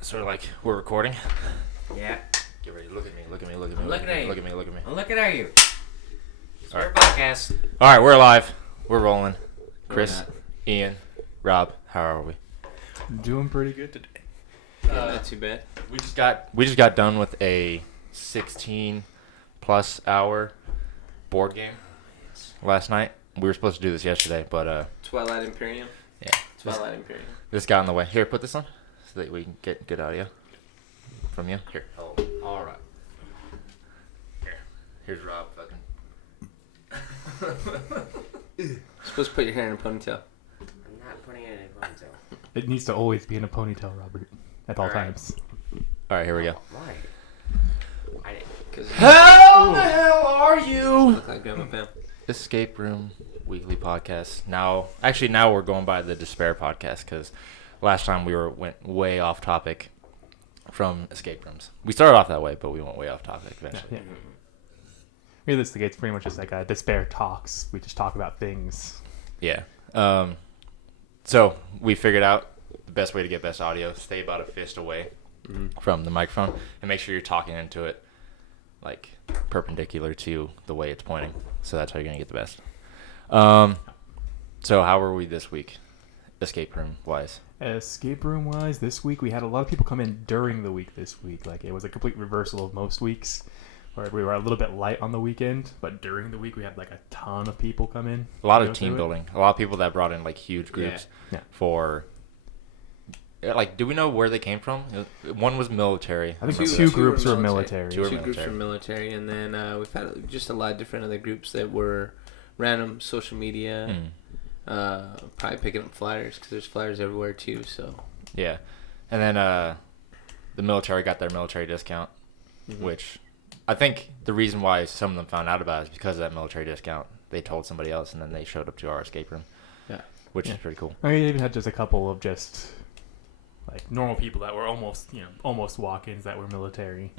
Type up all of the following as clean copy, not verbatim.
So we're recording. Yeah. Get ready. Look at me. Look at me. Look at me. I'm looking at you. Look at me. Look at me. I'm looking at you. All right. Podcast. All right, we're live. We're rolling. Chris, We're Ian, Rob, how are we? Doing pretty good today. Not too bad. We just got done with a 16+ hour board game last night. We were supposed to do this yesterday, but Twilight Imperium. yeah, Twilight Imperium. this got in the way. Here, put this on so that we can get good audio from you. Here. Oh, all right. Here's Rob. Fucking. Supposed to put your hair in a ponytail. I'm not putting it in a ponytail. It needs to always be in a ponytail, Robert, at all All right. times. All right, here we go. Why? I didn't. Cause How the hell are you? look like Grandma Pam. Escape Room weekly podcast. Now we're going by the Despair podcast because last time we went way off topic from escape rooms. We started off that way, but we went way off topic eventually. Yeah. Realistically, it's pretty much just like a despair talks. We just talk about things. Yeah. So we figured out the best way to get best audio: stay about a fist away from the microphone, and make sure you're talking into it like perpendicular to the way it's pointing. So that's how you're gonna get the best. So how were we this week, escape room wise? Escape room wise, this week we had a lot of people come in during the week this week. Like it was a complete reversal of most weeks, where we were a little bit light on the weekend, but during the week we had like a ton of people come in. A lot to of go team through it. building. A lot of people that brought in like huge groups Yeah. for. Like, do we know where they came from? One was military. I think Two two were groups were military. military. Two were Two groups military. from military, and then we've had just a lot of different other groups that were random social media. Probably picking up flyers because there's flyers everywhere too. So Yeah, and then the military got their military discount, which I think the reason why some of them found out about it is because of that military discount. They told somebody else, and then they showed up to our escape room. Yeah. Which is pretty cool. I mean, they even had just a couple of just like normal people that were almost walk-ins that were military.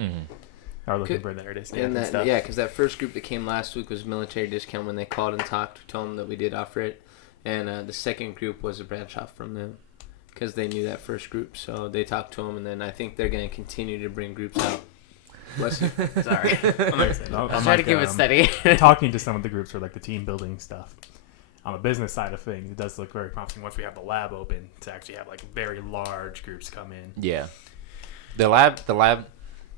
Are looking for their discount and stuff. yeah, because that first group that came last week was military discount. When they called and talked, we told them that we did offer it, and the second group was a branch off from them because they knew that first group. So they talked to them, and then I think they're going to continue to bring groups out. Bless you. Sorry. I'm Try to keep it steady. talking to some of the groups for like the team building stuff. On the business side of things, it does look very promising once we have the lab open to actually have like very large groups come in. Yeah, the lab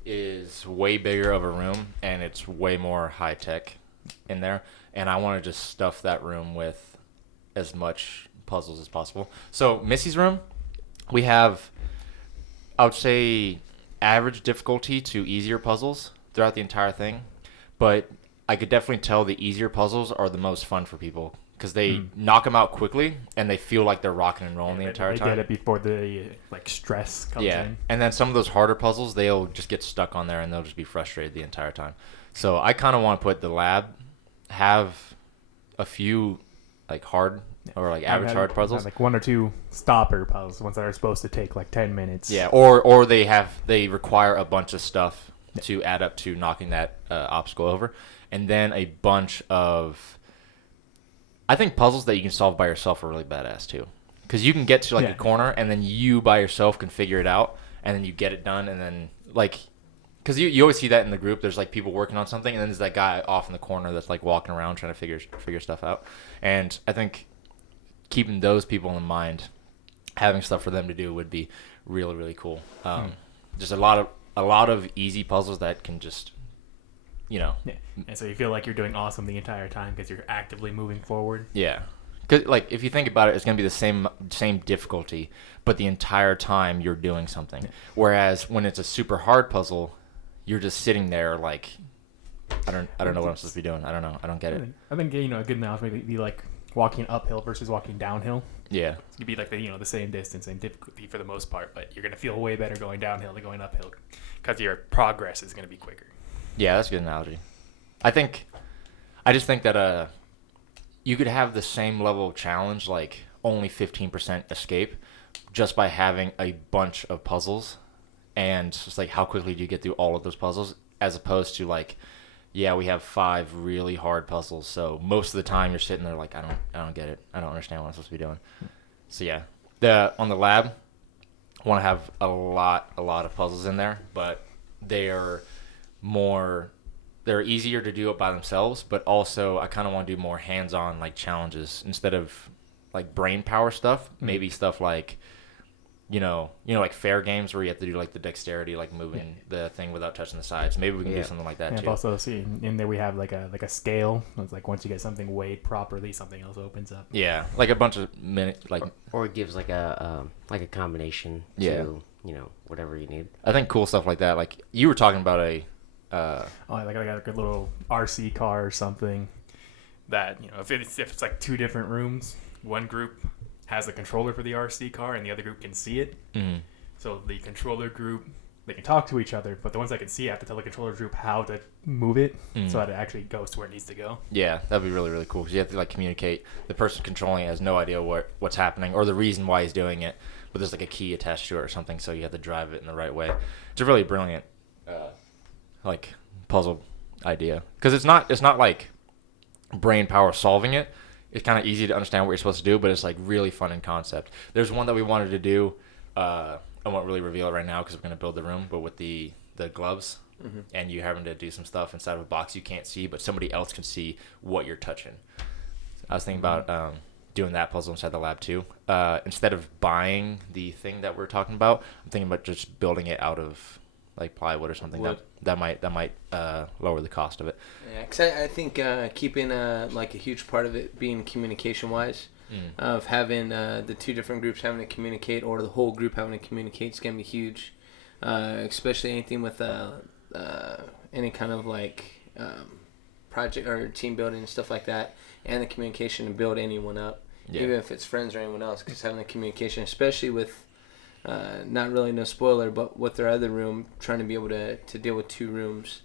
is way bigger of a room, and it's way more high tech in there. And I want to just stuff that room with as much puzzles as possible. So Missy's room, we have, I would say, average difficulty to easier puzzles throughout the entire thing, but I could definitely tell the easier puzzles are the most fun for people because they knock them out quickly and they feel like they're rocking and rolling the entire time. They get it before the like stress comes in. And then some of those harder puzzles, they'll just get stuck on there and they'll just be frustrated the entire time. So I kind of want to put the lab, have a few like hard or like average hard puzzles. Like one or two stopper puzzles, ones that are supposed to take like 10 minutes. Yeah, or they require a bunch of stuff to add up to knocking that obstacle over, and then a bunch of, I think puzzles that you can solve by yourself are really badass too, because you can get to like a corner and then you by yourself can figure it out, and then you get it done, and then like, because you always see that in the group. There's like people working on something, and then there's that guy off in the corner that's like walking around trying to figure stuff out, and I think keeping those people in mind, having stuff for them to do would be really, really cool. Just a lot of easy puzzles that can just, Yeah. And so you feel like you're doing awesome the entire time because you're actively moving forward. Yeah. Cause like if you think about it, it's gonna be the same difficulty, but the entire time you're doing something. Whereas when it's a super hard puzzle, you're just sitting there like, I don't know what I'm supposed to be doing. I don't know. I don't get it. I think a good analogy would be like walking uphill versus walking downhill. Yeah. It could be like the same distance, same difficulty for the most part, but you're gonna feel way better going downhill than going uphill because your progress is gonna be quicker. Yeah, that's a good analogy. I just think that you could have the same level of challenge, like only 15% escape, just by having a bunch of puzzles, and just like how quickly do you get through all of those puzzles, as opposed to like, yeah, we have 5 really hard puzzles, so most of the time you're sitting there like, I don't get it, I don't understand what I'm supposed to be doing. So yeah, on the lab, want to have a lot of puzzles in there, but they're easier to do it by themselves, but also I kind of want to do more hands-on like challenges instead of like brain power stuff. Maybe stuff like like fair games where you have to do like the dexterity, like moving the thing without touching the sides. Maybe we can do something like that too. And also see in there we have like a scale. It's like once you get something weighed properly, something else opens up. Yeah, like a bunch of minutes, like Or it gives like a combination to whatever you need. I think cool stuff like that. Like you were talking about Like a little RC car or something. That if it's like two different rooms, one group has a controller for the RC car and the other group can see it. Mm-hmm. So the controller group, they can talk to each other, but the ones that can see it have to tell the controller group how to move it so that it actually goes to where it needs to go. Yeah, that'd be really, really cool because you have to like communicate. The person controlling it has no idea what's happening or the reason why he's doing it, but there's like a key attached to it or something, so you have to drive it in the right way. It's a really brilliant like puzzle idea because it's not like brain power solving it. It's kind of easy to understand what you're supposed to do, but it's like really fun in concept. There's one that we wanted to do. I won't really reveal it right now because we're going to build the room, but with the gloves and you having to do some stuff inside of a box you can't see, but somebody else can see what you're touching. I was thinking about doing that puzzle inside the lab too. Instead of buying the thing that we're talking about, I'm thinking about just building it out of like plywood or something. That might lower the cost of it. Yeah, because I think keeping like a huge part of it being communication wise, of having the two different groups having to communicate or the whole group having to communicate is gonna be huge. Especially anything with any kind of like project or team building and stuff like that, and the communication to build anyone up, even if it's friends or anyone else. Because having the communication, especially with not really no spoiler, but with their other room, trying to be able to deal with two rooms,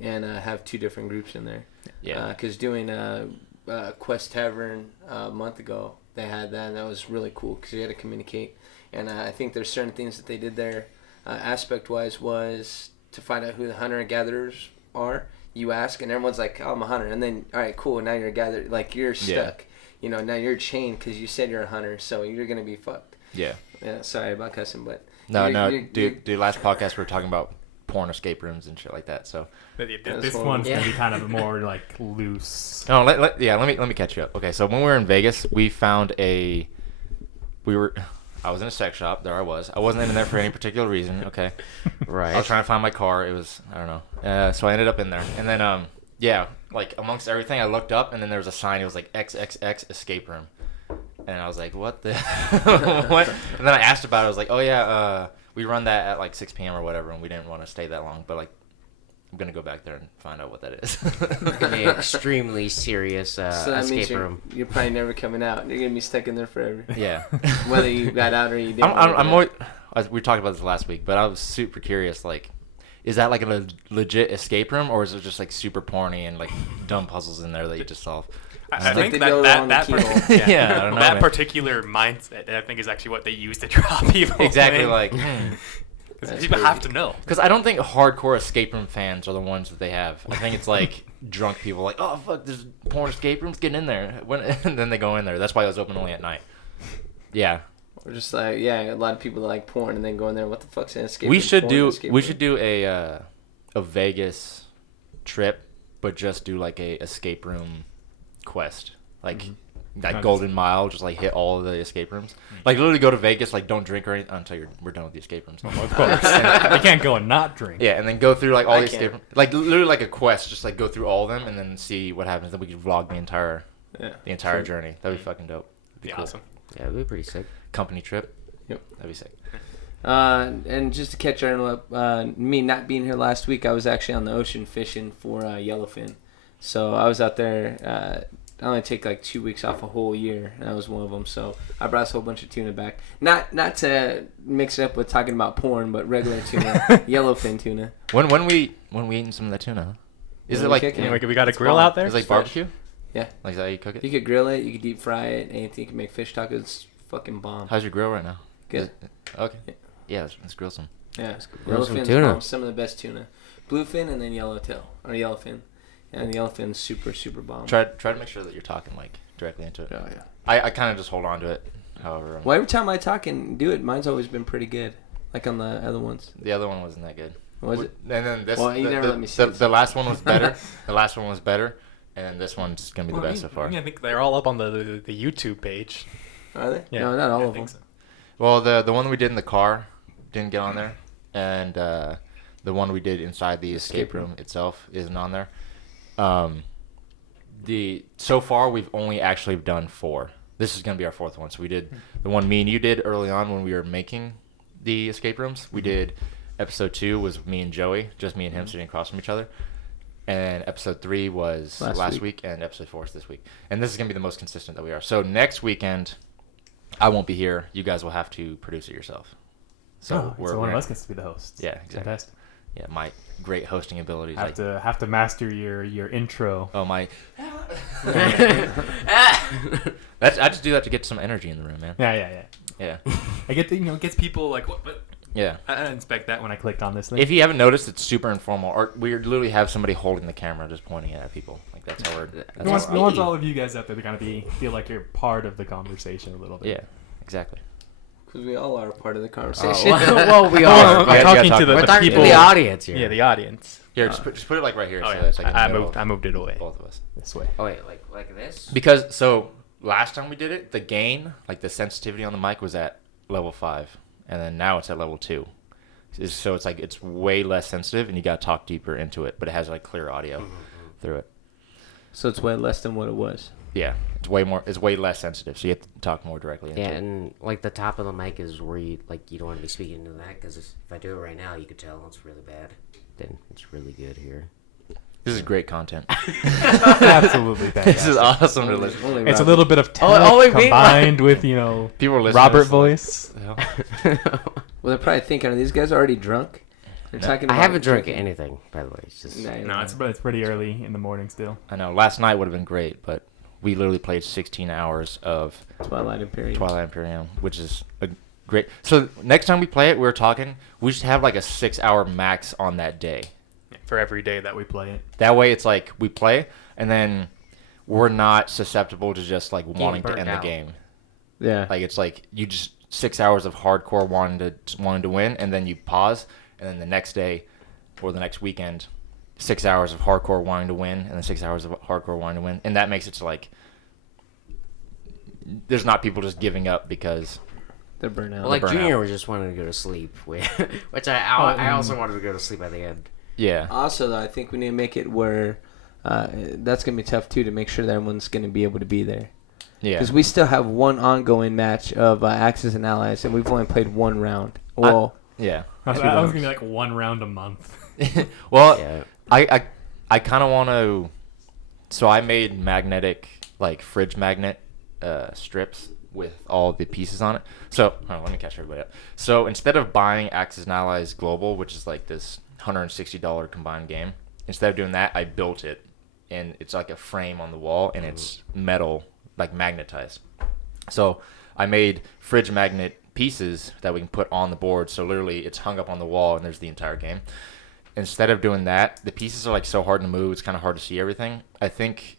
and have two different groups in there. Because doing Quest Tavern a month ago, they had that, and that was really cool because you had to communicate. And I think there's certain things that they did there, aspect wise, was to find out who the hunter and gatherers are. You ask, and everyone's like, "Oh, I'm a hunter," and then, all right, cool, now you're a gatherer. Like you're stuck. Now you're chained because you said you're a hunter, so you're gonna be fucked. Yeah, sorry about cussing, but dude. Last podcast we were talking about porn escape rooms and shit like that. So this one's gonna be kind of more like loose. Oh, let me catch you up. Okay, so when we were in Vegas, we found I was in a sex shop. There I was. I wasn't in there for any particular reason. Okay, Right. I was trying to find my car. It was I don't know. So I ended up in there, and then like amongst everything, I looked up, and then there was a sign. It was like XXX Escape Room. And I was like, what the what? And then I asked about it. I was like, oh, yeah, we run that at like 6 p.m. or whatever, and we didn't want to stay that long. But, like, I'm going to go back there and find out what that is. It's going to be an extremely serious so that escape means room. You're probably never coming out. You're going to be stuck in there forever. Yeah. Whether you got out or you didn't. We talked about this last week, but I was super curious, like, is that like a legit escape room, or is it just like super porny and like dumb puzzles in there that you just solve? I think they build it on the keyhole. Yeah, I don't know, that man. particular mindset, I think, is actually what they use to draw people. Exactly, in. like, because people have to know. Because I don't think hardcore escape room fans are the ones that they have. I think it's like drunk people, like, oh fuck, there's porn escape rooms, get in there, and then they go in there. That's why it was open only at night. Yeah. Or just like, a lot of people like porn and then go in there. What the fuck's an escape room? We should do a Vegas trip, but just do like a escape room quest, like that Golden Mile, just like hit all of the escape rooms. Like literally go to Vegas, like don't drink or anything until we're done with the escape rooms. Of course, you can't go and not drink. Yeah, and then go through like all the escape rooms, like literally like a quest, just like go through all of them and then see what happens. Then we can vlog the entire journey. That'd be fucking dope. Be cool. awesome. Yeah, it'd be pretty sick. Company trip. Yep, that'd be sick. And just to catch everyone up, me not being here last week, I was actually on the ocean fishing for yellowfin. So I was out there. I only take like 2 weeks off a whole year, and that was one of them. So I brought us a whole bunch of tuna back. Not to mix it up with talking about porn, but regular tuna, yellowfin tuna. When we eating some of that tuna? Is it like we got a grill out there? Is it like barbecue? Yeah. Like is that how you cook it? You could grill it. You could deep fry it. Anything. You can make fish tacos. It's fucking bomb. How's your grill right now? Good. Okay. Yeah, let's grill some. Yeah, Grill some yellowfin's tuna. bomb. Some of the best tuna. Bluefin and then yellowtail or yellowfin. And the yellowfin's super, super bomb. Try to make sure that you're talking like directly into it. Oh yeah. I kind of just hold on to it however. Well, every time I talk and do it, mine's always been pretty good. Like on the other ones. The other one wasn't that good. Was it? And then this. Well, you never let me see it. The last one was better. The last one was better, and this one's gonna be the best so far. I think they're all up on the YouTube page. Are they? Yeah. No, not all I of them. think so. Well, the one we did in the car didn't get on there, and the one we did inside the escape room itself isn't on there. So far we've only actually done 4. This is gonna be our 4th one. So we did the one me and you did early on when we were making the escape rooms. We did episode 2 was me and Joey, just me and him sitting across from each other. And episode 3 was last week, and episode 4 is this week. And this is going to be the most consistent that we are. So next weekend, I won't be here. You guys will have to produce it yourself. So one of us gets to be the host. Yeah, exactly. Fantastic. Yeah, my great hosting abilities. Have to master your intro. Oh, my. I just do that to get some energy in the room, man. Yeah. I get it gets people like what. Yeah. I didn't expect that when I clicked on this thing. If you haven't noticed, it's super informal. Or we literally have somebody holding the camera, just pointing it at people. Like that's how we're. We want all of you guys out there to kind of feel like you're part of the conversation a little bit. Yeah, exactly. Because we all are a part of the conversation. Well, we are. I'm talking to the people. The audience here. Yeah, the audience. Here, just put it like right here. Oh, so yeah. that's like I moved it away. Both of us. This way. Oh wait, like this? Because so last time we did it, the gain, like the sensitivity on the mic, was at level 5, and then now it's at level 2. So it's like it's way less sensitive, and you got to talk deeper into it, but it has like clear audio through it. So it's way less than what it was. Yeah, it's way less sensitive, so you have to talk more directly into it. Yeah, and like the top of the mic is where you don't want to be speaking into that, because if I do it right now, you could tell it's really bad. Then it's really good here. This is great content. Absolutely fantastic. This is awesome to listen. It's a little bit of tech combined with people are listening Robert voice. Well, they're probably thinking, are these guys already drunk? They're talking I about haven't drunk anything, by the way. It's just No, it's pretty early in the morning still. I know. Last night would have been great, but we literally played 16 hours of Twilight Imperium, which is a great. So next time we play it, we were talking. We should have like a 6-hour max on that day. For every day that we play it. That way, it's like we play, and then we're not susceptible to just like wanting to end the game. Yeah. Like it's like you just 6 hours of hardcore wanting to win, and then you pause, and then the next day or the next weekend, 6 hours of hardcore wanting to win, and then 6 hours of hardcore wanting to win, and that makes it to like there's not people just giving up because they're burnt out. Well, like Junior was just wanting to go to sleep, which I also wanted to go to sleep at the end. Yeah. Also, though, I think we need to make it where that's going to be tough, too, to make sure that everyone's going to be able to be there. Yeah. Because we still have one ongoing match of Axis and Allies, and we've only played one round. Well, yeah. I was going to be like one round a month. Well, Yeah. I kind of want to. So I made magnetic, like fridge magnet strips with all the pieces on it. So let me catch everybody up. So instead of buying Axis and Allies Global, which is like this $160 combined game, instead of doing that, I built it, and it's like a frame on the wall, and it's metal, like magnetized. So I made fridge magnet pieces that we can put on the board. So literally, it's hung up on the wall, and there's the entire game. Instead of doing that, the pieces are like so hard to move, it's kind of hard to see everything. I think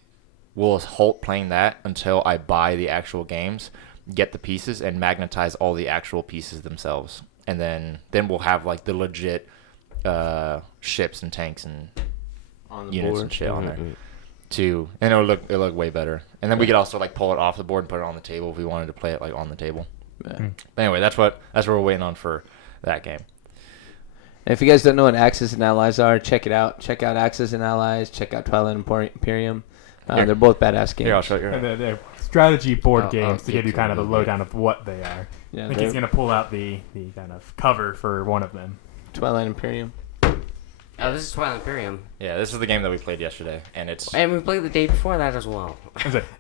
we'll halt playing that until I buy the actual games, get the pieces, and magnetize all the actual pieces themselves, and then we'll have like the legit ships and tanks and on the units board. and shit on there too, and it'll look way better. And then we could also like pull it off the board and put it on the table if we wanted to play it like on the table. Yeah. But anyway, that's what we're waiting on for that game. And if you guys don't know what Axis and Allies are, check it out. Check out Axis and Allies. Check out Twilight Imperium. They're both badass games. Here, I'll show you. They're strategy board games to yeah, give you kind of a lowdown of what they are. Yeah, I think he's going to pull out the kind of cover for one of them. Twilight Imperium. Oh, this is Twilight Imperium. Yeah, this is the game that we played yesterday, and it's And we played the day before that as well.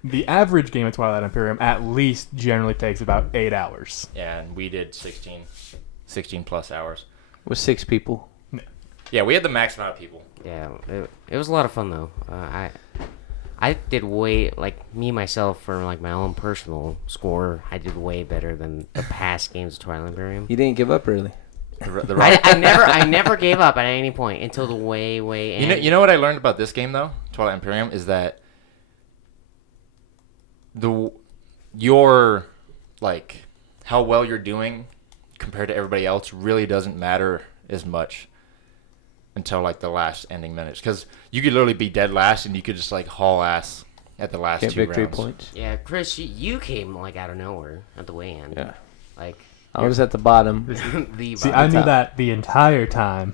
The average game of Twilight Imperium at least generally takes about 8 hours. yeah, and we did 16 plus hours. With 6 people. Yeah, we had the max amount of people. Yeah, it was a lot of fun though. I did way, like, me myself for like my own personal score, I did way better than the past games of Twilight Imperium. You didn't give up early. I never gave up at any point until the way end. You know what I learned about this game though, Twilight Imperium, is that your like how well you're doing compared to everybody else really doesn't matter as much until like the last ending minutes, because you could literally be dead last and you could just like haul ass at the last Get 2 victory rounds. points. Yeah, Chris, you came like out of nowhere at the weigh-in. Yeah. Like I was at the bottom. the See, bottom. I knew top. that the entire time.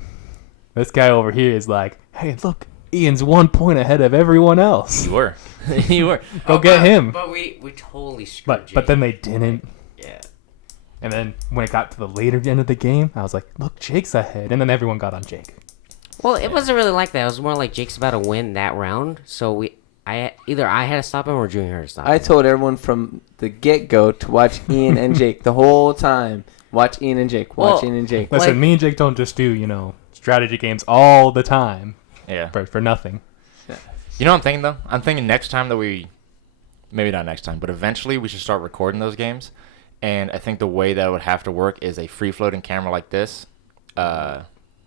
This guy over here is like, hey, look, Ian's 1 point ahead of everyone else. You were. You were. Go get him. But we totally screwed But then they didn't. Yeah. And then when it got to the later end of the game, I was like, look, Jake's ahead. And then everyone got on Jake. Well, it wasn't really like that. It was more like Jake's about to win that round, so I had to stop him or Junior had to stop him. I told everyone from the get-go to watch Ian and Jake the whole time. Watch Ian and Jake. Watch Well, Ian and Jake. Listen, Like- me and Jake don't just do, strategy games all the time Yeah. for nothing. You know what I'm thinking though? I'm thinking next time that maybe not next time, but eventually we should start recording those games. And I think the way that would have to work is a free floating camera like this.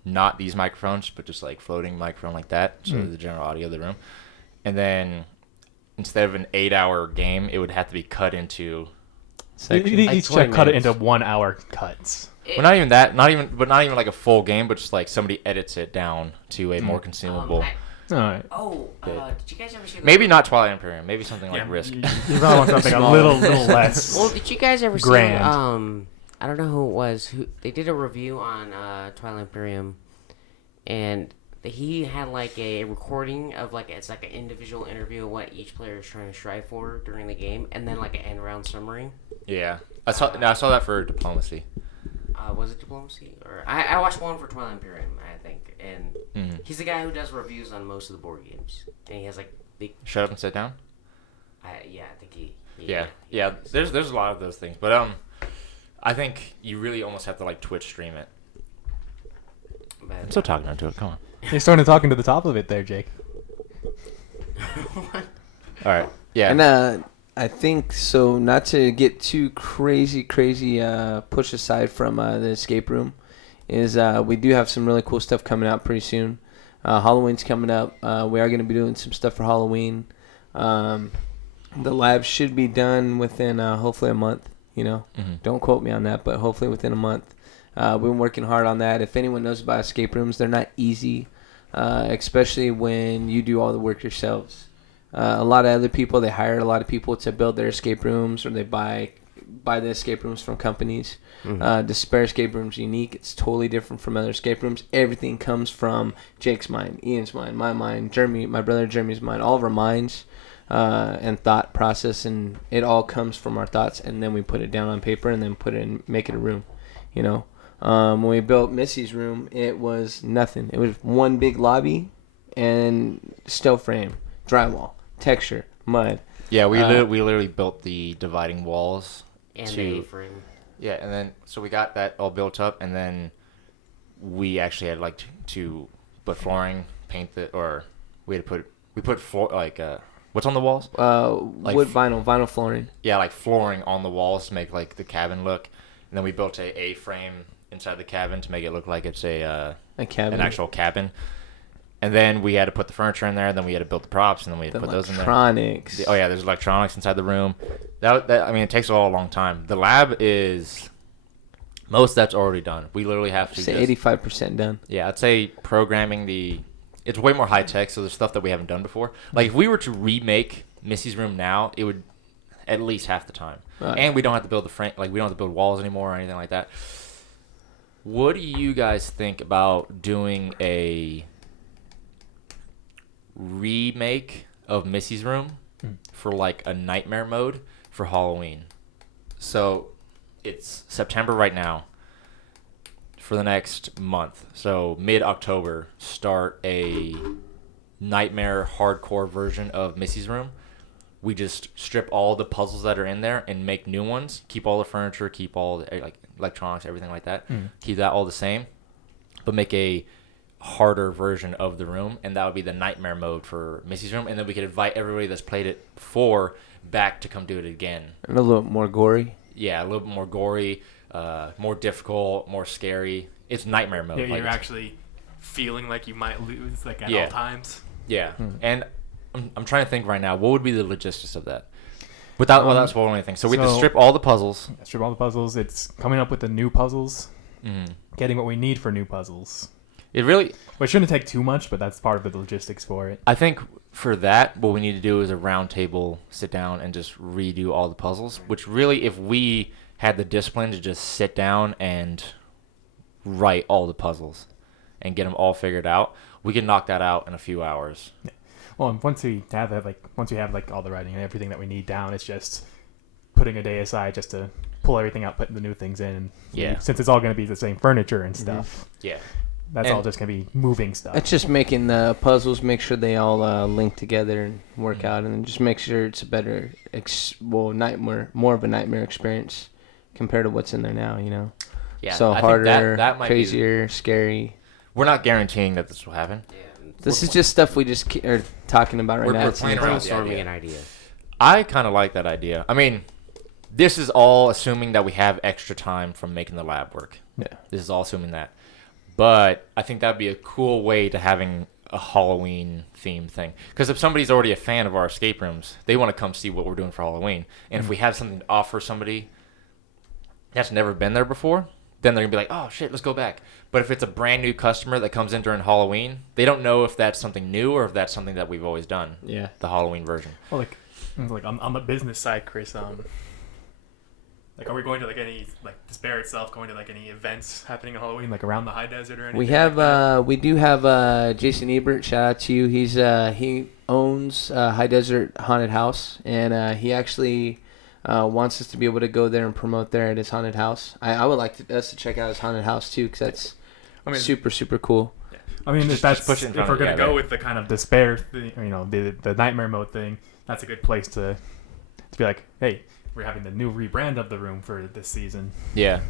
Not these microphones, but just like floating microphone like that. So the general audio of the room. And then instead of an 8-hour game, it would have to be cut into Section. You Like each 20 cut it minutes. into 1 hour cuts. well, not even that, not even like a full game, but just like somebody edits it down to a more consumable. All right. Did you guys ever see? Maybe not Twilight Imperium, maybe something like Risk. You probably want something a little less. Well, did you guys ever Grand. see? I don't know who it was. Who they did a review on Twilight Imperium, and he had like a recording of like it's like an individual interview of what each player is trying to strive for during the game, and then like an end round summary. Yeah, I saw that for Diplomacy. Was it Diplomacy? Or I watched one for Twilight Imperium, I think, and he's the guy who does reviews on most of the board games, and he has like big. Shut up and sit down. Yeah, I think he. Yeah. There's a lot of those things, but I think you really almost have to like Twitch stream it. But, I'm still talking into it. Come on. You're starting talking to the top of it there, Jake. All right. Yeah. And I think so. Not to get too crazy push aside from the escape room, is we do have some really cool stuff coming out pretty soon. Halloween's coming up. We are going to be doing some stuff for Halloween. The lab should be done within hopefully a month. Don't quote me on that, but hopefully within a month. We've been working hard on that. If anyone knows about escape rooms, they're not easy, especially when you do all the work yourselves. A lot of other people, they hire a lot of people to build their escape rooms, or they buy the escape rooms from companies. Despair Escape Room's unique. It's totally different from other escape rooms. Everything comes from Jake's mind, Ian's mind, my mind, my brother Jeremy's mind, all of our minds and thought process, and it all comes from our thoughts, and then we put it down on paper and then make it a room. When we built Missy's room, it was nothing. It was one big lobby and steel frame, drywall, texture, mud. Yeah, we literally built the dividing walls and to the A-frame. Yeah, and then so we got that all built up, and then we actually had like to put flooring, paint it, or we put floor like what's on the walls? Wood vinyl flooring. Yeah, like flooring on the walls to make like the cabin look, and then we built a A-frame inside the cabin to make it look like it's a cabin, an actual cabin. And then we had to put the furniture in there. Then we had to build the props, and then we had to put those in there. Electronics. Oh yeah, there's electronics inside the room. That I mean, it takes a long time. The lab is most of that's already done. We literally have to Say 85% done. Yeah, I'd say programming it's way more high tech. So there's stuff that we haven't done before. Like if we were to remake Missy's room now, it would at least half the time. Right. And we don't have to build we don't have to build walls anymore or anything like that. What do you guys think about doing a remake of Missy's room for like a nightmare mode for Halloween? So it's September right now. For the next month, so mid-October, start a nightmare hardcore version of Missy's room. We just strip all the puzzles that are in there and make new ones. Keep all the furniture, keep all the like electronics, everything like that. Keep that all the same, but make a harder version of the room, and that would be the nightmare mode for Missy's room. And then we could invite everybody that's played it before back to come do it again. And a little bit more gory. Yeah, a little bit more gory, more difficult, more scary. It's nightmare mode. Yeah, like you're actually feeling like you might lose at Yeah. all times. Yeah, and I'm trying to think right now. What would be the logistics of that? Without spoiling anything. So we have to strip all the puzzles. Strip all the puzzles. It's coming up with the new puzzles. Mm. Getting what we need for new puzzles. It really... Well, it shouldn't take too much, but that's part of the logistics for it. I think for that, what we need to do is a round table, sit down, and just redo all the puzzles, which really, if we had the discipline to just sit down and write all the puzzles and get them all figured out, we can knock that out in a few hours. Yeah. Well, and once we have all the writing and everything that we need down, it's just putting a day aside just to pull everything out, putting the new things in. Yeah. Since it's all going to be the same furniture and stuff. Yeah. That's all just going to be moving stuff. It's just making the puzzles, make sure they all link together and work out, and then just make sure it's a better, more of a nightmare experience compared to what's in there now, you know? Yeah. So I harder, think that might crazier, scary. We're not guaranteeing that this will happen. Yeah. This is just stuff we just are talking about right now. We're playing around with the brainstorming idea. an idea. I kind of like that idea. I mean, this is all assuming that we have extra time from making the lab work. Yeah. This is all assuming that. But I think that'd be a cool way to having a Halloween theme thing. Because if somebody's already a fan of our escape rooms, they want to come see what we're doing for Halloween. And if we have something to offer somebody that's never been there before, then they're going to be like, oh, shit, let's go back. But if it's a brand new customer that comes in during Halloween, they don't know if that's something new or if that's something that we've always done. Yeah. The Halloween version. Well, like on the business side, Chris, like, are we going to any Despair itself going to any events happening on Halloween, around the high desert or anything? We have we do have Jason Ebert. Shout out to you. He owns High Desert Haunted House, and he actually wants us to be able to go there and promote there at his haunted house. I would like us to check out his haunted house too, because that's super super cool. Yeah. I mean, Just push it in if front we're of- gonna yeah, go right. with the kind of despair thing, the nightmare mode thing, that's a good place to be like, hey, we're having the new rebrand of the room for this season. Yeah.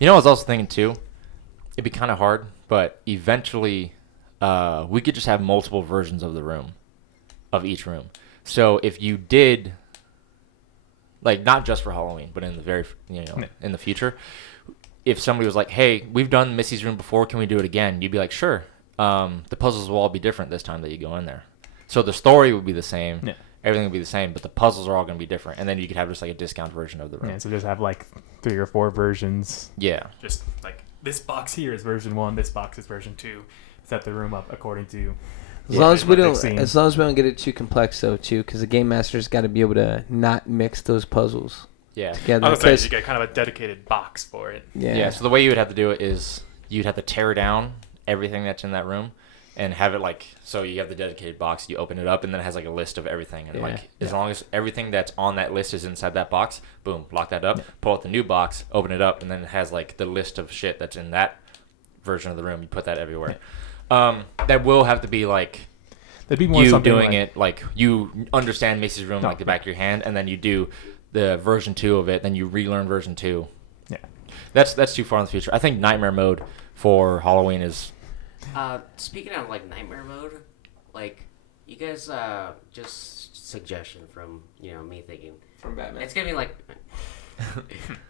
You know, I was also thinking, too, it'd be kind of hard, but eventually we could just have multiple versions of the room, of each room. So if you did, not just for Halloween, but in the in the future, if somebody was like, hey, we've done Missy's room before, can we do it again? You'd be like, sure. The puzzles will all be different this time that you go in there. So the story would be the same. Yeah. Everything would be the same, but the puzzles are all going to be different. And then you could have just a discount version of the room. Yeah, so just have 3 or 4 versions. Yeah. Just this box here is version 1, this box is version 2. Set the room up according to. As long as we don't get it too complex though, too, because the game master's got to be able to not mix those puzzles. Yeah. Together. I was saying you get kind of a dedicated box for it. Yeah. Yeah. So the way you would have to do it is you'd have to tear down everything that's in that room. And have it so you have the dedicated box, you open it up, and then it has a list of everything. And as long as everything that's on that list is inside that box, boom, lock that up, pull out the new box, open it up, and then it has the list of shit that's in that version of the room. You put that everywhere. That will have to be That'd be more you something doing it you understand Macy's room the back of your hand, and then you do the version 2 of it, then you relearn version 2. Yeah. That's too far in the future. I think Nightmare Mode for Halloween is... Speaking of nightmare mode, you guys just suggestion from me thinking From Batman. it's gonna be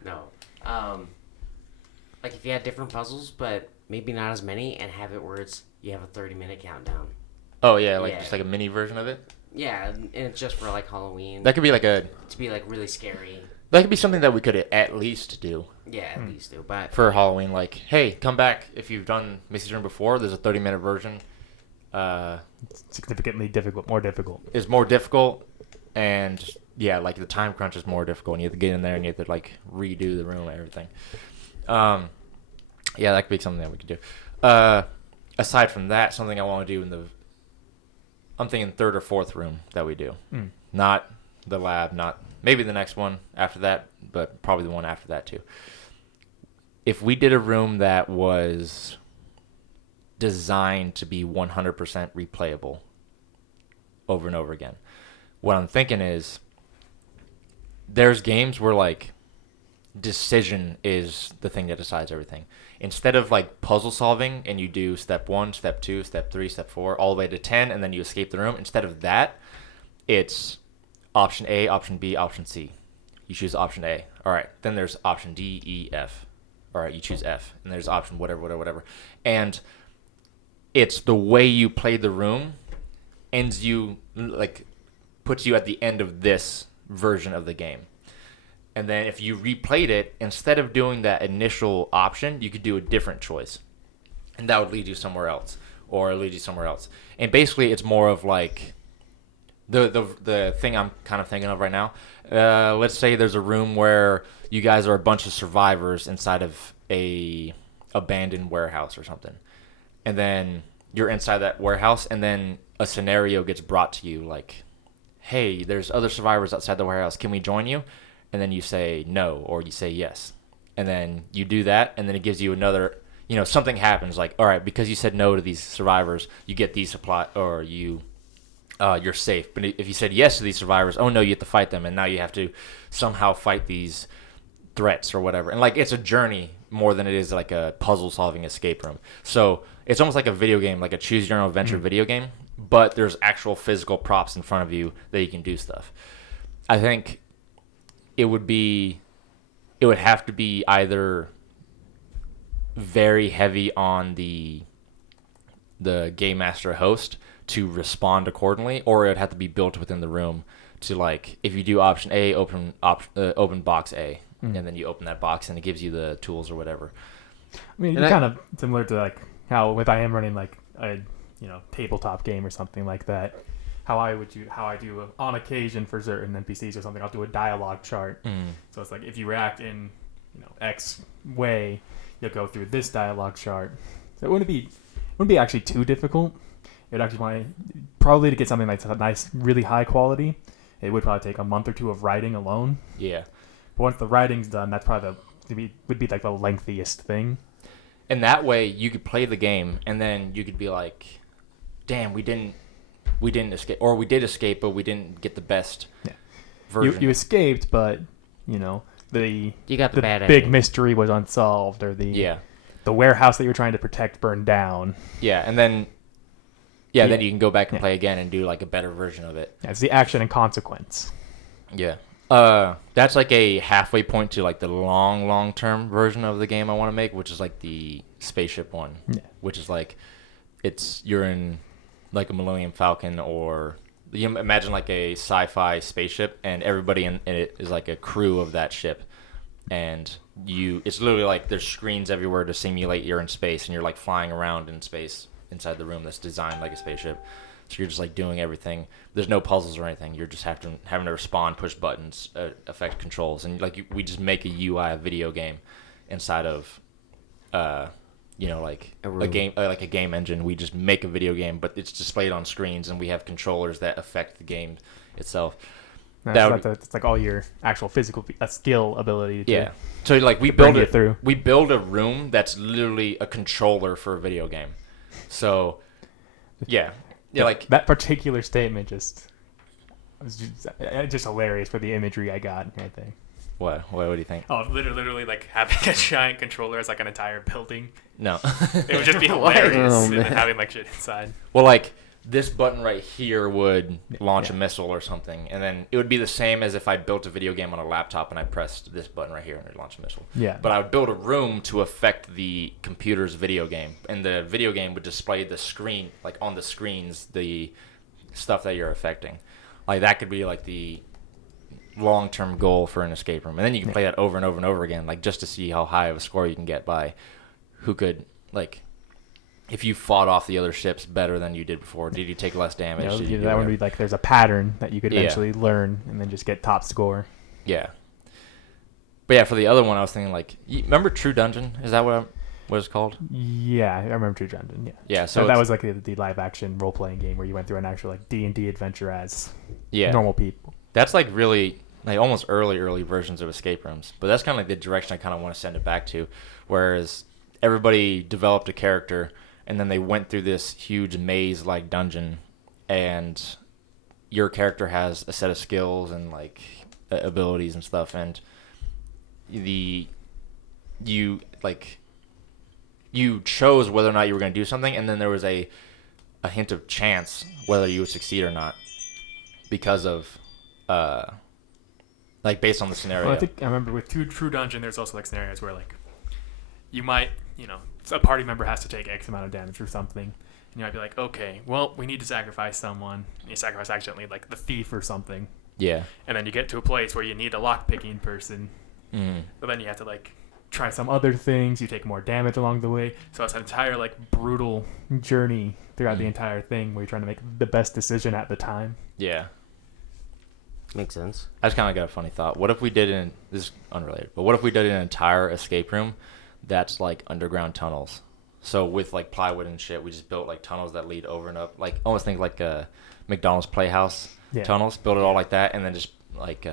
no, if you had different puzzles but maybe not as many, and have it where you have a 30-minute countdown. Oh yeah, just a mini version of it. Yeah, and it's just for Halloween. That could be to be really scary. That could be something that we could at least do. Yeah, at least do. But for Halloween, hey, come back if you've done Missy's Room before. There's a 30-minute version. It's significantly more difficult. Is more difficult, and the time crunch is more difficult, and you have to get in there and you have to redo the room and everything. That could be something that we could do. Aside from that, something I want to do I'm thinking 3rd or 4th room that we do. Not the lab, not maybe the next one after that, but probably the one after that too. If we did a room that was designed to be 100% replayable over and over again, what I'm thinking is there's games where decision is the thing that decides everything. Instead of puzzle solving and you do step 1, step 2, step 3, step 4, all the way to 10, and then you escape the room, instead of that, it's option A, option B, option C. You choose option A. All right. Then there's option D, E, F. All right. You choose F. And there's option whatever. And it's the way you play the room puts you at the end of this version of the game. And then if you replayed it, instead of doing that initial option, you could do a different choice. And that would lead you somewhere else, or lead you somewhere else. And basically, it's more of like the thing I'm kind of thinking of right now. Let's say there's a room where you guys are a bunch of survivors inside of a abandoned warehouse or something. And then you're inside that warehouse, and then a scenario gets brought to you like, hey, there's other survivors outside the warehouse. Can we join you? And then you say no, or you say yes. And then you do that, and then it gives you another, something happens like, all right, because you said no to these survivors, you get these supply, or you're safe. But if you said yes to these survivors, oh no, you have to fight them, and now you have to somehow fight these threats or whatever. And like, it's a journey more than it is like a puzzle solving escape room. So it's almost like a video game, like a choose your own adventure video game, but there's actual physical props in front of you that you can do stuff. I think it would have to be either very heavy on the game master host to respond accordingly, or it would have to be built within the room to, like, if you do option A, open box A, and then you open that box and it gives you the tools or whatever. I mean, it's kind of similar to like how if I am running like a tabletop game or something like that, how I do on occasion for certain NPCs or something, I'll do a dialogue chart. So it's like if you react in X way, you'll go through this dialogue chart. So it wouldn't be actually too difficult. It would actually probably to get something that's a nice, really high quality. It would probably take a month or two of writing alone. Yeah. But once the writing's done, that's probably would be like the lengthiest thing. And that way, you could play the game, and then you could be like, "Damn, we didn't escape, or we did escape, but we didn't get the best version." You escaped, but you got the bad big ending. mystery was unsolved, or the the warehouse that you were trying to protect burned down. Yeah, and then then you can go back and play again and do like a better version of it. Yeah, it's the action and consequence. Yeah. That's like a halfway point to like the long term version of the game I want to make, which is like the spaceship one, which is like you're in like a Millennium Falcon, or you imagine like a sci-fi spaceship, and everybody in it is like a crew of that ship, and it's literally like there's screens everywhere to simulate you're in space, and you're like flying around in space inside the room that's designed like a spaceship. So you're just like doing everything. There's no puzzles or anything. You're just having to respond, push buttons, affect controls, and like we just make a UI, a video game, inside of, like a game, like a game engine. We just make a video game, but it's displayed on screens, and we have controllers that affect the game itself. It's like all your actual physical skill ability. So like we build a room that's literally a controller for a video game. So, yeah. Yeah, like that particular statement was just hilarious for the imagery I got right there. What do you think? Oh, literally like having a giant controller as like an entire building. No. It would just be hilarious and then having like shit inside. Well, like this button right here would launch a missile or something, and then it would be the same as if I built a video game on a laptop and I pressed this button right here and it would launch a missile. Yeah. But I would build a room to affect the computer's video game, and the video game would display the screen, like on the screens, the stuff that you're affecting. Like that could be like the long-term goal for an escape room, and then you can play that over and over and over again, like just to see how high of a score you can get by who could like. If you fought off the other ships better than you did before, did you take less damage? That would be like there's a pattern that you could eventually learn and then just get top score. Yeah. But yeah, for the other one, I was thinking like, remember True Dungeon? Is that what it's called? Yeah, I remember True Dungeon. Yeah. Yeah. So that was like the live action role playing game where you went through an actual like D&D adventure as normal people. That's like really like almost early versions of escape rooms, but that's kind of like the direction I kind of want to send it back to, whereas everybody developed a character. And then they went through this huge maze-like dungeon, and your character has a set of skills and like abilities and stuff, and you chose whether or not you were going to do something, and then there was a hint of chance whether you would succeed or not because of like based on the scenario. Well, I remember with True Dungeon, there's also like scenarios where like you might a party member has to take X amount of damage or something. And you might be like, okay, well, we need to sacrifice someone. You sacrifice accidentally, like the thief or something. Yeah. And then you get to a place where you need a lock-picking person. But then you have to, like, try some other things. You take more damage along the way. So it's an entire, like, brutal journey throughout the entire thing where you're trying to make the best decision at the time. Yeah. Makes sense. I just kind of got a funny thought. What if we did this is unrelated, but what if we did an entire escape room that's like underground tunnels? So with like plywood and shit, we just built like tunnels that lead over and up, like almost think like a McDonald's Playhouse tunnels, build it all like that, and then just like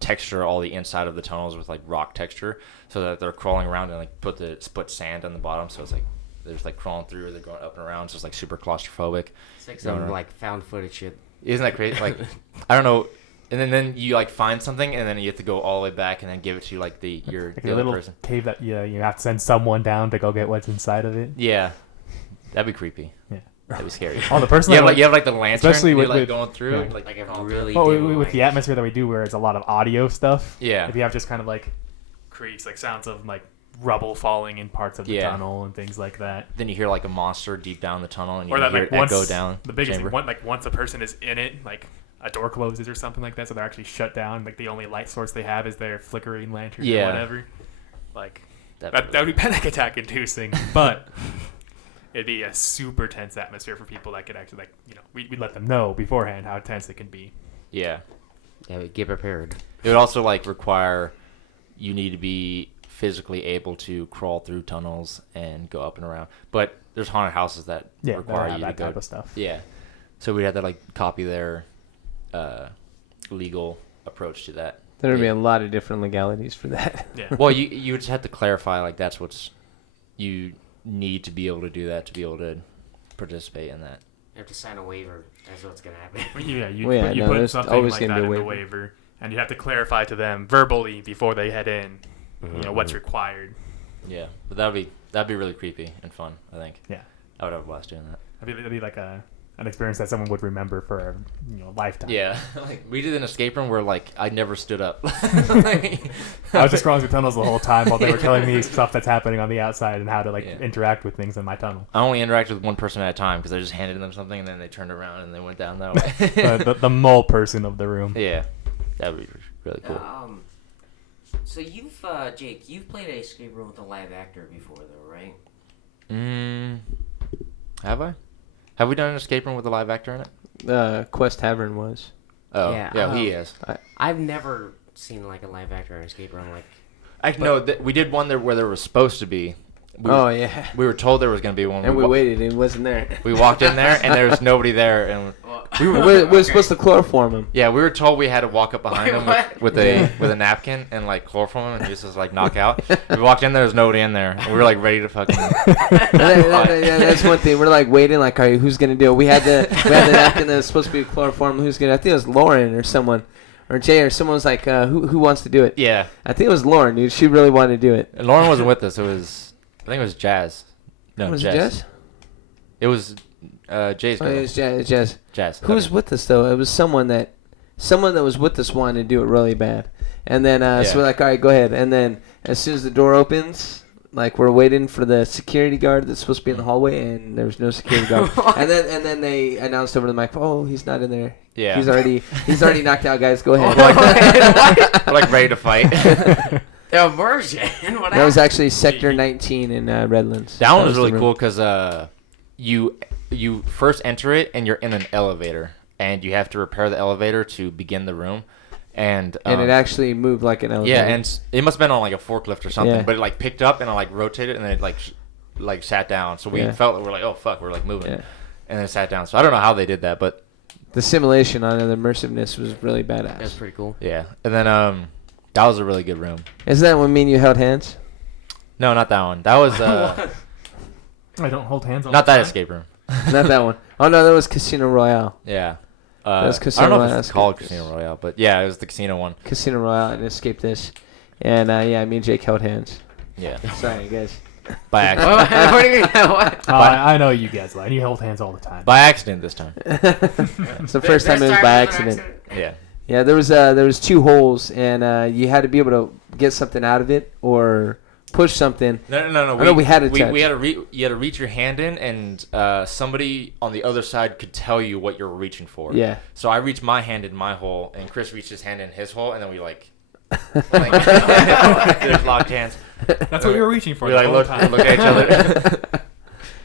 texture all the inside of the tunnels with like rock texture so that they're crawling around and like put sand on the bottom, so it's like they're just like crawling through or they're going up and around, so it's like super claustrophobic. It's like some like found footage shit. Isn't that crazy? Like, I don't know. And then you like find something, and then you have to go all the way back and then give it to like the other little person. Cave that you have to send someone down to go get what's inside of it. Yeah, that'd be creepy. Yeah, that'd be scary. Oh, the person you have like the lantern, especially with like going through, yeah. like a really with the atmosphere that we do, where it's a lot of audio stuff. Yeah, if you have just kind of like creaks, like sounds of like rubble falling in parts of the tunnel and things like that. Then you hear like a monster deep down the tunnel, and you or that, hear like, it echo down. The biggest chamber. thing, like once a person is in it, like a door closes or something like that, so they're actually shut down. Like the only light source they have is their flickering lantern or whatever. Like that would be panic attack inducing, but it'd be a super tense atmosphere for people that could actually, like, we'd let them know beforehand how tense it can be. Yeah, get prepared. It would also like require you need to be physically able to crawl through tunnels and go up and around. But there's haunted houses that require you to that go type of stuff. Yeah, so we'd have to like copy their legal approach to that. There would be a lot of different legalities for that. Yeah. Well, you just have to clarify like that's what's you need to be able to do that to be able to participate in that. You have to sign a waiver. That's what's gonna happen. Yeah, you put something like that in the waiver, and you have to clarify to them verbally before they head in. What's required. Yeah, but that'd be really creepy and fun, I think. Yeah, I would have a blast doing that. That'd be like an experience that someone would remember for a lifetime. Yeah, like we did an escape room where like I never stood up. I was just crawling through tunnels the whole time while they were telling me stuff that's happening on the outside and how to interact with things in my tunnel. I only interacted with one person at a time because I just handed them something and then they turned around and they went down that way. the mole person of the room. Yeah, that would be really cool. So Jake, you've played an escape room with a live actor before, though, right? Have I? Have we done an escape room with a live actor in it? Quest Tavern was. Oh, yeah, he is. I've never seen like a live actor in an escape room. We did one there where there was supposed to be. We were told there was going to be one. And we waited, and it wasn't there. We walked in there, and there was nobody there, and we were supposed to chloroform him. Yeah, we were told we had to walk up behind him with a napkin and like chloroform him, and just like knock out. We walked in there was nobody in there, and we were like ready to fucking. That's one thing. We're like waiting, like, all right, who's gonna do it? We had the napkin that was supposed to be chloroform. Who's gonna? I think it was Lauren or someone. Or Jay or someone was like, who wants to do it? Yeah. I think it was Lauren, dude. She really wanted to do it. And Lauren wasn't with us. I think it was Jazz. No, was Jazz. It Jazz? It was Jay's girl. It was Jazz. Jazz. Who was with us though? It was someone that was with us wanted to do it really bad. And then so we're like, all right, go ahead. And then as soon as the door opens, like we're waiting for the security guard that's supposed to be in the hallway, and there was no security guard. and then they announced over the mic, oh, he's not in there. Yeah. He's already knocked out, guys. Go ahead. We're like ready to fight. The immersion. That was actually Sector 19 in Redlands. That one was really cool because you first enter it and you're in an elevator and you have to repair the elevator to begin the room, and it actually moved like an elevator. Yeah, and it must have been on like a forklift or something, but it like picked up and it like rotated and then it like sat down. So we felt like we're like, oh fuck, we're like moving, and then it sat down. So I don't know how they did that, but the simulation on the immersiveness was really badass. That's pretty cool. Yeah, and then that was a really good room. Isn't that when me and you held hands? No, not that one. That was I don't hold hands all not the that time. escape room. Not that one. Oh no, that was Casino Royale. Yeah. That was Casino I don't know Royale. if it's called Casino Royale, but yeah, it was the casino one. Casino Royale and Escape This. And me and Jake held hands. Yeah. Sorry, guys. By accident. I know you guys lie. You hold hands all the time. By accident this time. It's the first time it was by accident. Yeah. Yeah, there was 2 holes, and you had to be able to get something out of it or push something. No. We had to touch. You had to reach your hand in, and somebody on the other side could tell you what you're reaching for. Yeah. So I reached my hand in my hole, and Chris reached his hand in his hole, and then we there's locked hands. That's what we were reaching for. We look at each other.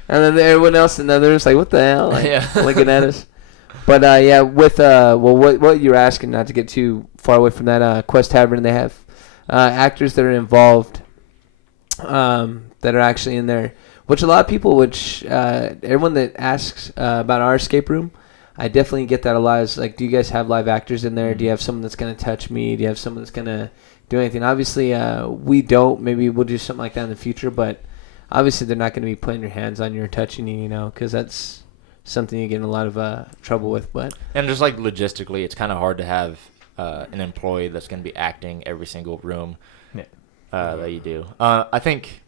And then everyone else in the other was like, "What the hell?" Like, Yeah. looking at us. But yeah, with what you're asking, not to get too far away from that, Quest Tavern, they have actors that are involved, that are actually in there. Which a lot of people, everyone that asks about our escape room, I definitely get that a lot. Is like, do you guys have live actors in there? Do you have someone that's gonna touch me? Do you have someone that's gonna do anything? Obviously, we don't. Maybe we'll do something like that in the future, but obviously they're not gonna be putting your hands on you or touching you, because that's something you get in a lot of trouble with. But and just like logistically, it's kind of hard to have an employee that's going to be acting every single room that you do. I think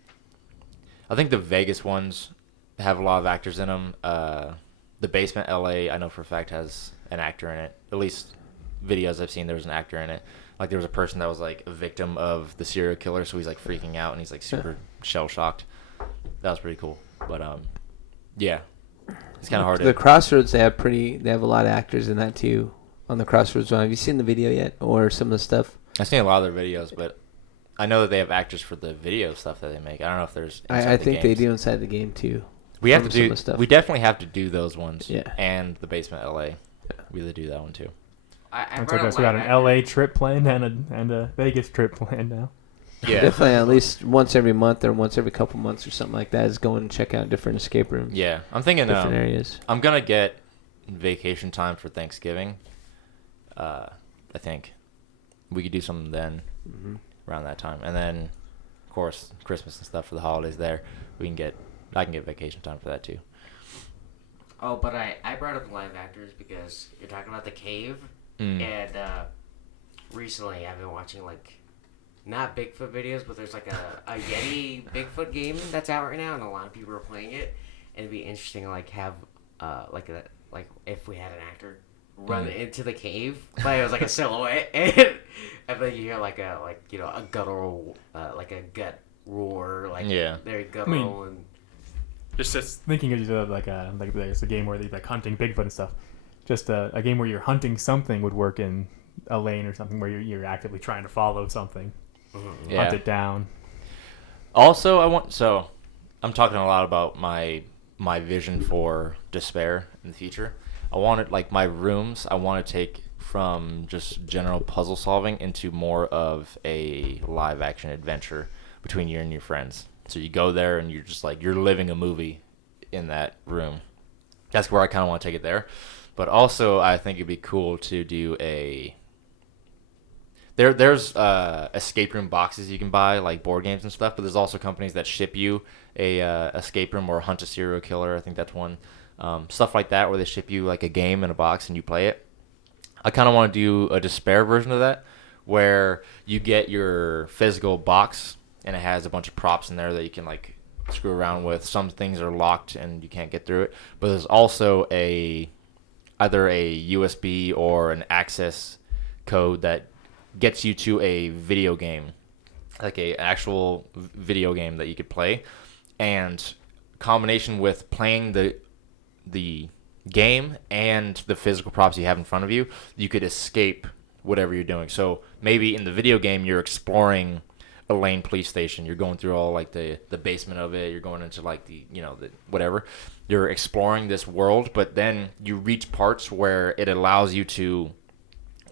the Vegas ones have a lot of actors in them. The Basement LA, I know for a fact, has an actor in it. At least videos I've seen, there was an actor in it. Like there was a person that was like a victim of the serial killer, so he's like freaking out and he's like super shell shocked. That was pretty cool. But yeah. It's kind of hard. The Crossroads, they have a lot of actors in that too. On the Crossroads one, have you seen the video yet, or some of the stuff? I've seen a lot of their videos, but I know that they have actors for the video stuff that they make. I don't know if there's. I think they do inside the game too. We have to do. We definitely have to do those ones. Yeah. And the Basement LA. Yeah. We really do that one too. We got an LA trip planned and a Vegas trip planned now. Yeah. Definitely at least once every month or once every couple months or something like that is going and check out different escape rooms. Yeah. I'm thinking different areas. I'm going to get vacation time for Thanksgiving. I think we could do something then around that time. And then, of course, Christmas and stuff for the holidays there. I can get vacation time for that too. Oh, but I brought up live actors because you're talking about the cave. And recently I've been watching not Bigfoot videos, but there's like a Yeti Bigfoot game that's out right now, and a lot of people are playing it. And it'd be interesting to have if we had an actor run into the cave, but it was like a silhouette, and then you hear a guttural a gut roar, very guttural and. Just thinking of there's a game where they hunting Bigfoot and stuff. Just a game where you're hunting something would work in a lane or something where you're actively trying to follow something. Hunt it down. Also, I'm talking a lot about my vision for Despair in the future. I wanted my rooms. I want to take from just general puzzle solving into more of a live action adventure between you and your friends. So you go there and you're just you're living a movie in that room. That's where I kind of want to take it there. But also, I think it'd be cool to do There's escape room boxes you can buy, like board games and stuff, but there's also companies that ship you a escape room or hunt a serial killer. I think that's one. Stuff like that where they ship you a game in a box and you play it. I kind of want to do a Despair version of that where you get your physical box and it has a bunch of props in there that you can screw around with. Some things are locked and you can't get through it, but there's also either a USB or an access code that gets you to a video game, an actual video game that you could play, and combination with playing the game and the physical props you have in front of you, you could escape whatever you're doing. So maybe in the video game you're exploring a Lane police station, you're going through all the basement of it, you're going into the whatever, you're exploring this world, but then you reach parts where it allows you to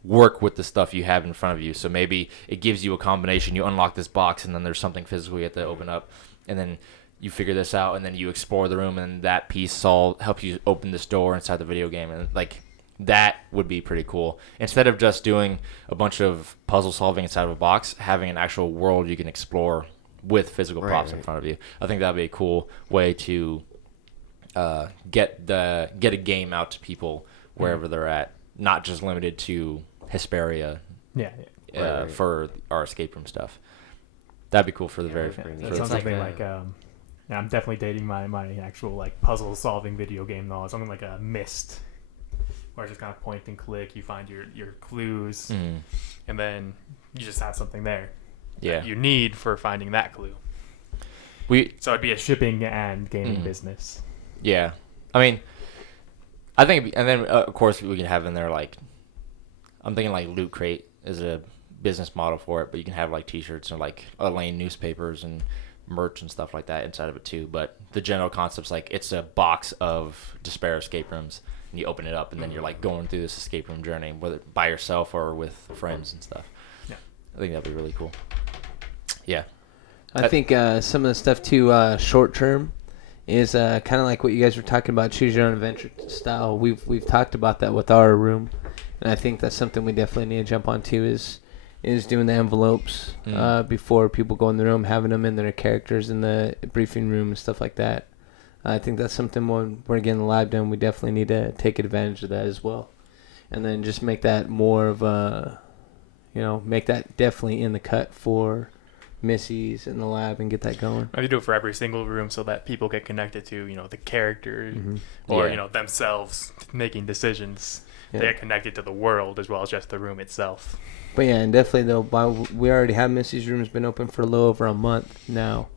work with the stuff you have in front of you. So maybe it gives you a combination. You unlock this box, and then there's something physical you have to open up, and then you figure this out, and then you explore the room, and that piece helps you open this door inside the video game. And that would be pretty cool. Instead of just doing a bunch of puzzle solving inside of a box, having an actual world you can explore with physical props in front of you. I think that'd be a cool way to get a game out to people wherever they're at, not just limited to Hesperia. For our escape room stuff. That'd be cool for the very first. That sounds something I'm definitely dating my actual puzzle solving video game though. Something like a Myst, where it's just kind of point and click. You find your clues, and then you just have something there that you need for finding that clue. So it'd be a shipping and gaming business. Yeah, I mean, I think, and then of course we can have in there like, I'm thinking like Loot Crate is a business model for it, but you can have like T-shirts and like Elaine newspapers and merch and stuff like that inside of it too. But the general concept's like it's a box of Despair escape rooms, and you open it up, and then you're like going through this escape room journey, whether by yourself or with friends and stuff. Yeah, I think that'd be really cool. Yeah, I think some of the stuff too short term is kind of like what you guys were talking about, choose your own adventure style. We've talked about that with our room, and I think that's something we definitely need to jump on too. Is doing the envelopes before people go in the room, having them in their characters in the briefing room and stuff like that. I think that's something when we're getting the lab done, we definitely need to take advantage of that as well. And then just make that more of a, make that definitely in the cut for Missy's in the lab and get that going. Maybe do it for every single room so that people get connected to, the character or, themselves making decisions. Yeah. They get connected to the world as well as just the room itself. But yeah, and definitely though, we already have Missy's room has been open for a little over a month now.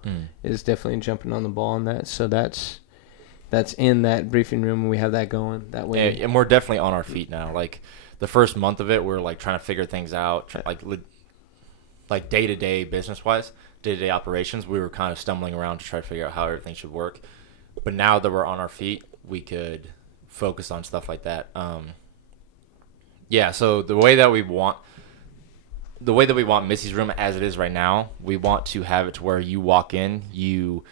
Is definitely jumping on the ball on that. So that's in that briefing room and we have that going that way. Yeah, and we're definitely on our feet now. Like the first month of it, we're like trying to figure things out, like day-to-day business-wise, day-to-day operations. We were kind of stumbling around to try to figure out how everything should work. But now that we're on our feet, we could focus on stuff like that. Yeah, so the way that we want Missy's room as it is right now, we want to have it to where you walk in, you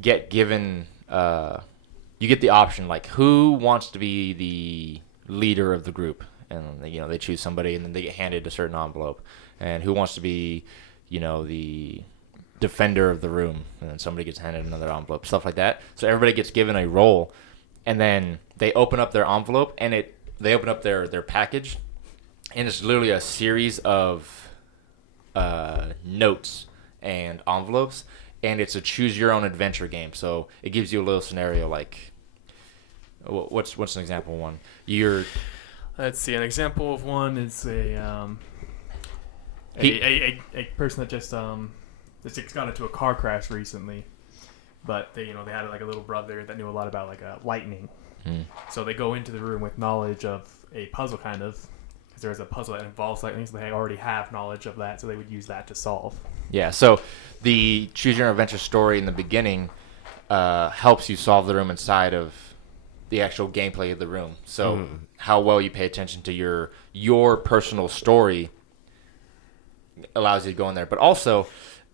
get given, you get the option, like, who wants to be the leader of the group? And, they choose somebody, and then they get handed a certain envelope. And who wants to be, the defender of the room? And then somebody gets handed another envelope, stuff like that. So everybody gets given a role, and then they open up their envelope, and they open up their package, and it's literally a series of notes and envelopes, and it's a choose-your-own-adventure game. So it gives you a little scenario, like, what's an example of one? Let's see. An example of one is a person that just got into a car crash recently, but they had like a little brother that knew a lot about like lightning. So they go into the room with knowledge of a puzzle, kind of, because there's a puzzle that involves lightning, so they already have knowledge of that, so they would use that to solve. Yeah, so the Choose Your Own Adventure story in the beginning helps you solve the room inside of the actual gameplay of the room. So how well you pay attention to your personal story allows you to go in there. But also,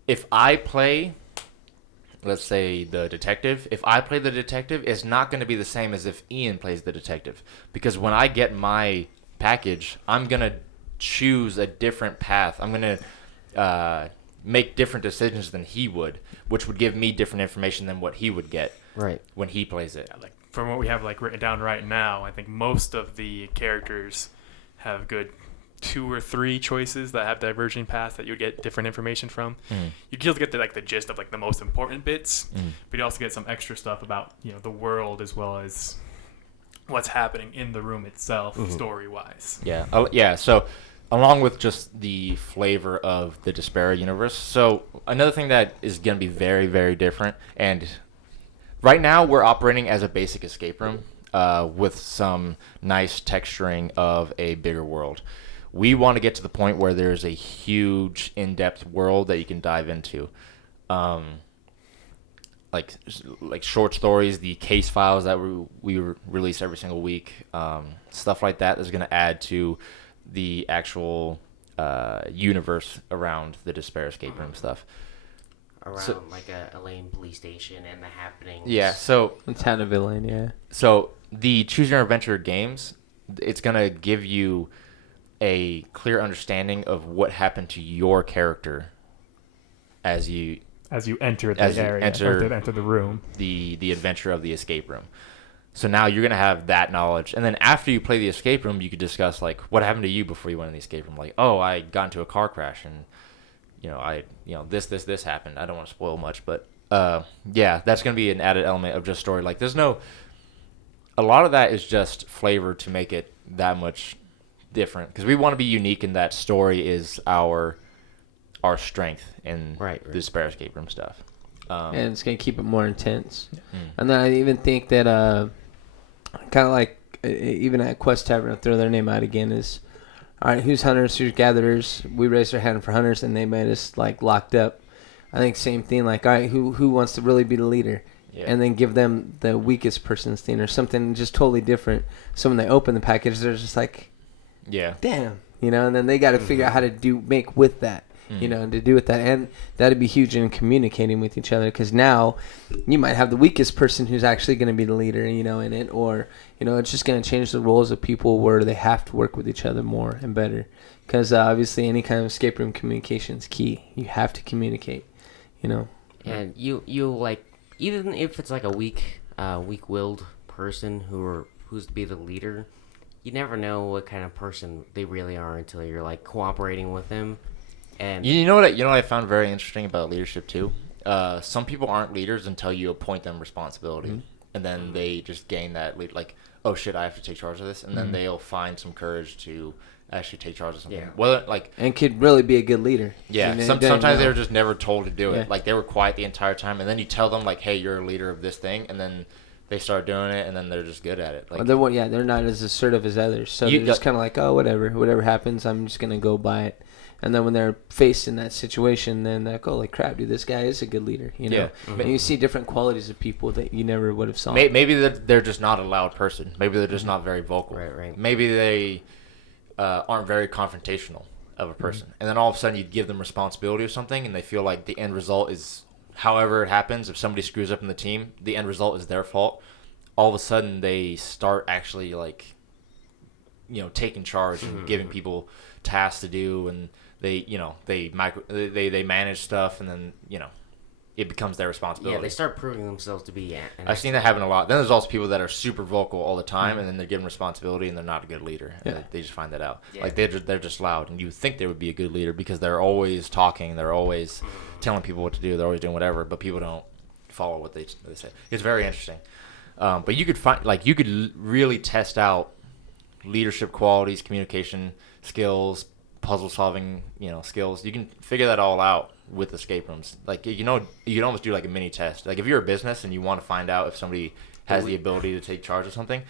if I play, let's say, the detective, it's not going to be the same as if Ian plays the detective. Because when I get my package, I'm going to choose a different path. I'm going to make different decisions than he would, which would give me different information than what he would get when he plays it. Like from what we have like written down right now, I think most of the characters have good 2 or 3 choices that have diverging paths that you get different information from. You still get the gist of like the most important bits, but you also get some extra stuff about the world as well as what's happening in the room itself, story wise. Yeah. So along with just the flavor of the Despair universe. So another thing that is going to be very, very different, and right now we're operating as a basic escape room with some nice texturing of a bigger world. We want to get to the point where there's a huge, in-depth world that you can dive into. Like short stories, the case files that we release every single week, stuff like that is going to add to the actual universe around the Despair Escape Room stuff. Around like a Elaine police station and the happenings. Yeah, so... The town of Elaine, yeah. So the Choose Your Own Adventure games, it's going to give you a clear understanding of what happened to your character as you enter the area, enter the room, the adventure of the escape room. So now you're gonna have that knowledge, and then after you play the escape room, you could discuss like what happened to you before you went in the escape room. Like, oh, I got into a car crash, and this happened. I don't want to spoil much, but yeah, that's gonna be an added element of just story. Like, a lot of that is just flavor to make it that much different, because we want to be unique in that story is our strength in the Despair Escape Room stuff. And it's going to keep it more intense. Mm. And then I even think that kind of like even at Quest Tavern, I'll throw their name out again, is, all right, who's hunters, who's gatherers? We raised our hand for hunters, and they made us like locked up. I think same thing, like, all right, who wants to really be the leader? Yeah. And then give them the weakest person's thing or something just totally different. So when they open the package, they're just like, yeah, damn, and then they got to figure out how to make with that. And to do with that. And that'd be huge in communicating with each other, because now you might have the weakest person who's actually going to be the leader, in it. Or, it's just going to change the roles of people where they have to work with each other more and better. Because obviously any kind of escape room communication is key. You have to communicate, And you like, even if it's like a weak-willed person who's to be the leader, you never know what kind of person they really are until you're like cooperating with them. And you know what I found very interesting about leadership too? Some people aren't leaders until you appoint them responsibility, and then they just gain that lead. Like, oh shit, I have to take charge of this, and then they'll find some courage to actually take charge of something. Yeah. Whether like and could really be a good leader. Yeah, sometimes they were just never told to do it. Like they were quiet the entire time, and then you tell them like, hey, you're a leader of this thing, and then they start doing it, and then they're just good at it. Like, they're not as assertive as others, so they're just kind of like, oh, whatever happens, I'm just gonna go by it. And then when they're faced in that situation, then they're like, oh, like crap, dude, this guy is a good leader, Yeah. And you see different qualities of people that you never would have saw. Maybe they're just not a loud person. Maybe they're just not very vocal. Right. Maybe they aren't very confrontational of a person. And then all of a sudden you give them responsibility or something, and they feel like the end result is, however it happens, if somebody screws up in the team, the end result is their fault. All of a sudden they start actually like, taking charge and giving people tasks to do, and they manage stuff, and then it becomes their responsibility. Yeah, they start proving themselves to be. I've seen that happen a lot. Then there's also people that are super vocal all the time, and then they're given responsibility, and they're not a good leader. Yeah. They just find that out. Yeah. Like they're just loud, and you think they would be a good leader because they're always talking, they're always telling people what to do, they're always doing whatever, but people don't follow what they say. It's very interesting. But you could really test out leadership qualities, communication skills, puzzle solving, skills. You can figure that all out with escape rooms. Like, you can almost do like a mini test. Like if you're a business and you want to find out if somebody has the ability to take charge of something,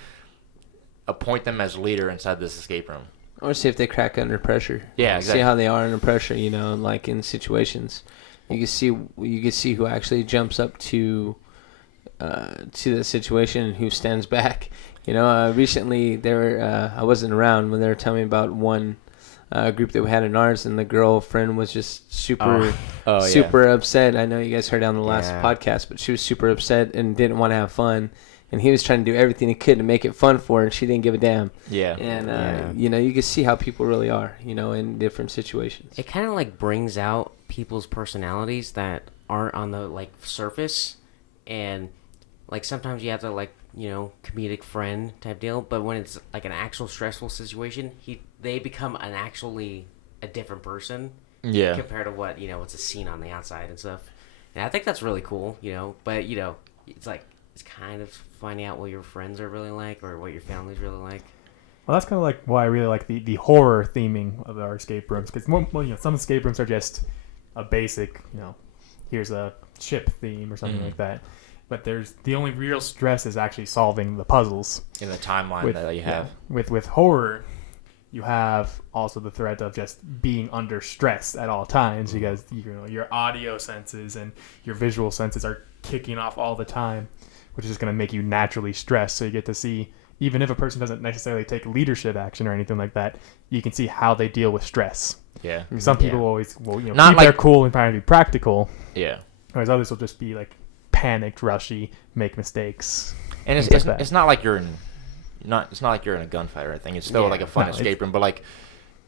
appoint them as leader inside this escape room. Or see if they crack under pressure. Yeah, exactly. See how they are under pressure, like in situations. You can see who actually jumps up to the situation and who stands back. Recently I wasn't around when they were telling me about one group that we had in ours, and the girlfriend was just super upset. I know you guys heard it on the last podcast, but she was super upset and didn't want to have fun. And he was trying to do everything he could to make it fun for her, and she didn't give a damn. Yeah. And, you can see how people really are, in different situations. It kind of like brings out people's personalities that aren't on the like surface, and like sometimes you have to like, comedic friend type deal, but when it's like an actual stressful situation, they become a different person. Yeah. Compared to what, what's a scene on the outside and stuff. And I think that's really cool, but it's like, it's kind of finding out what your friends are really like or what your family's really like. Well, that's kind of like why I really like the horror theming of our escape rooms, because some escape rooms are just a basic, here's a ship theme or something like that. But the only real stress is actually solving the puzzles In the timeline that you have. Yeah, with horror, you have also the threat of just being under stress at all times, because your audio senses and your visual senses are kicking off all the time, which is just going to make you naturally stressed. So you get to see, even if a person doesn't necessarily take leadership action or anything like that, you can see how they deal with stress. Yeah. Some people always will Not keep their cool and try to be practical. Yeah. Whereas others will just be like panicked, rushy, make mistakes. And it's not like you're in it's not like you're in a gunfight or anything. It's still like a fun escape room, but like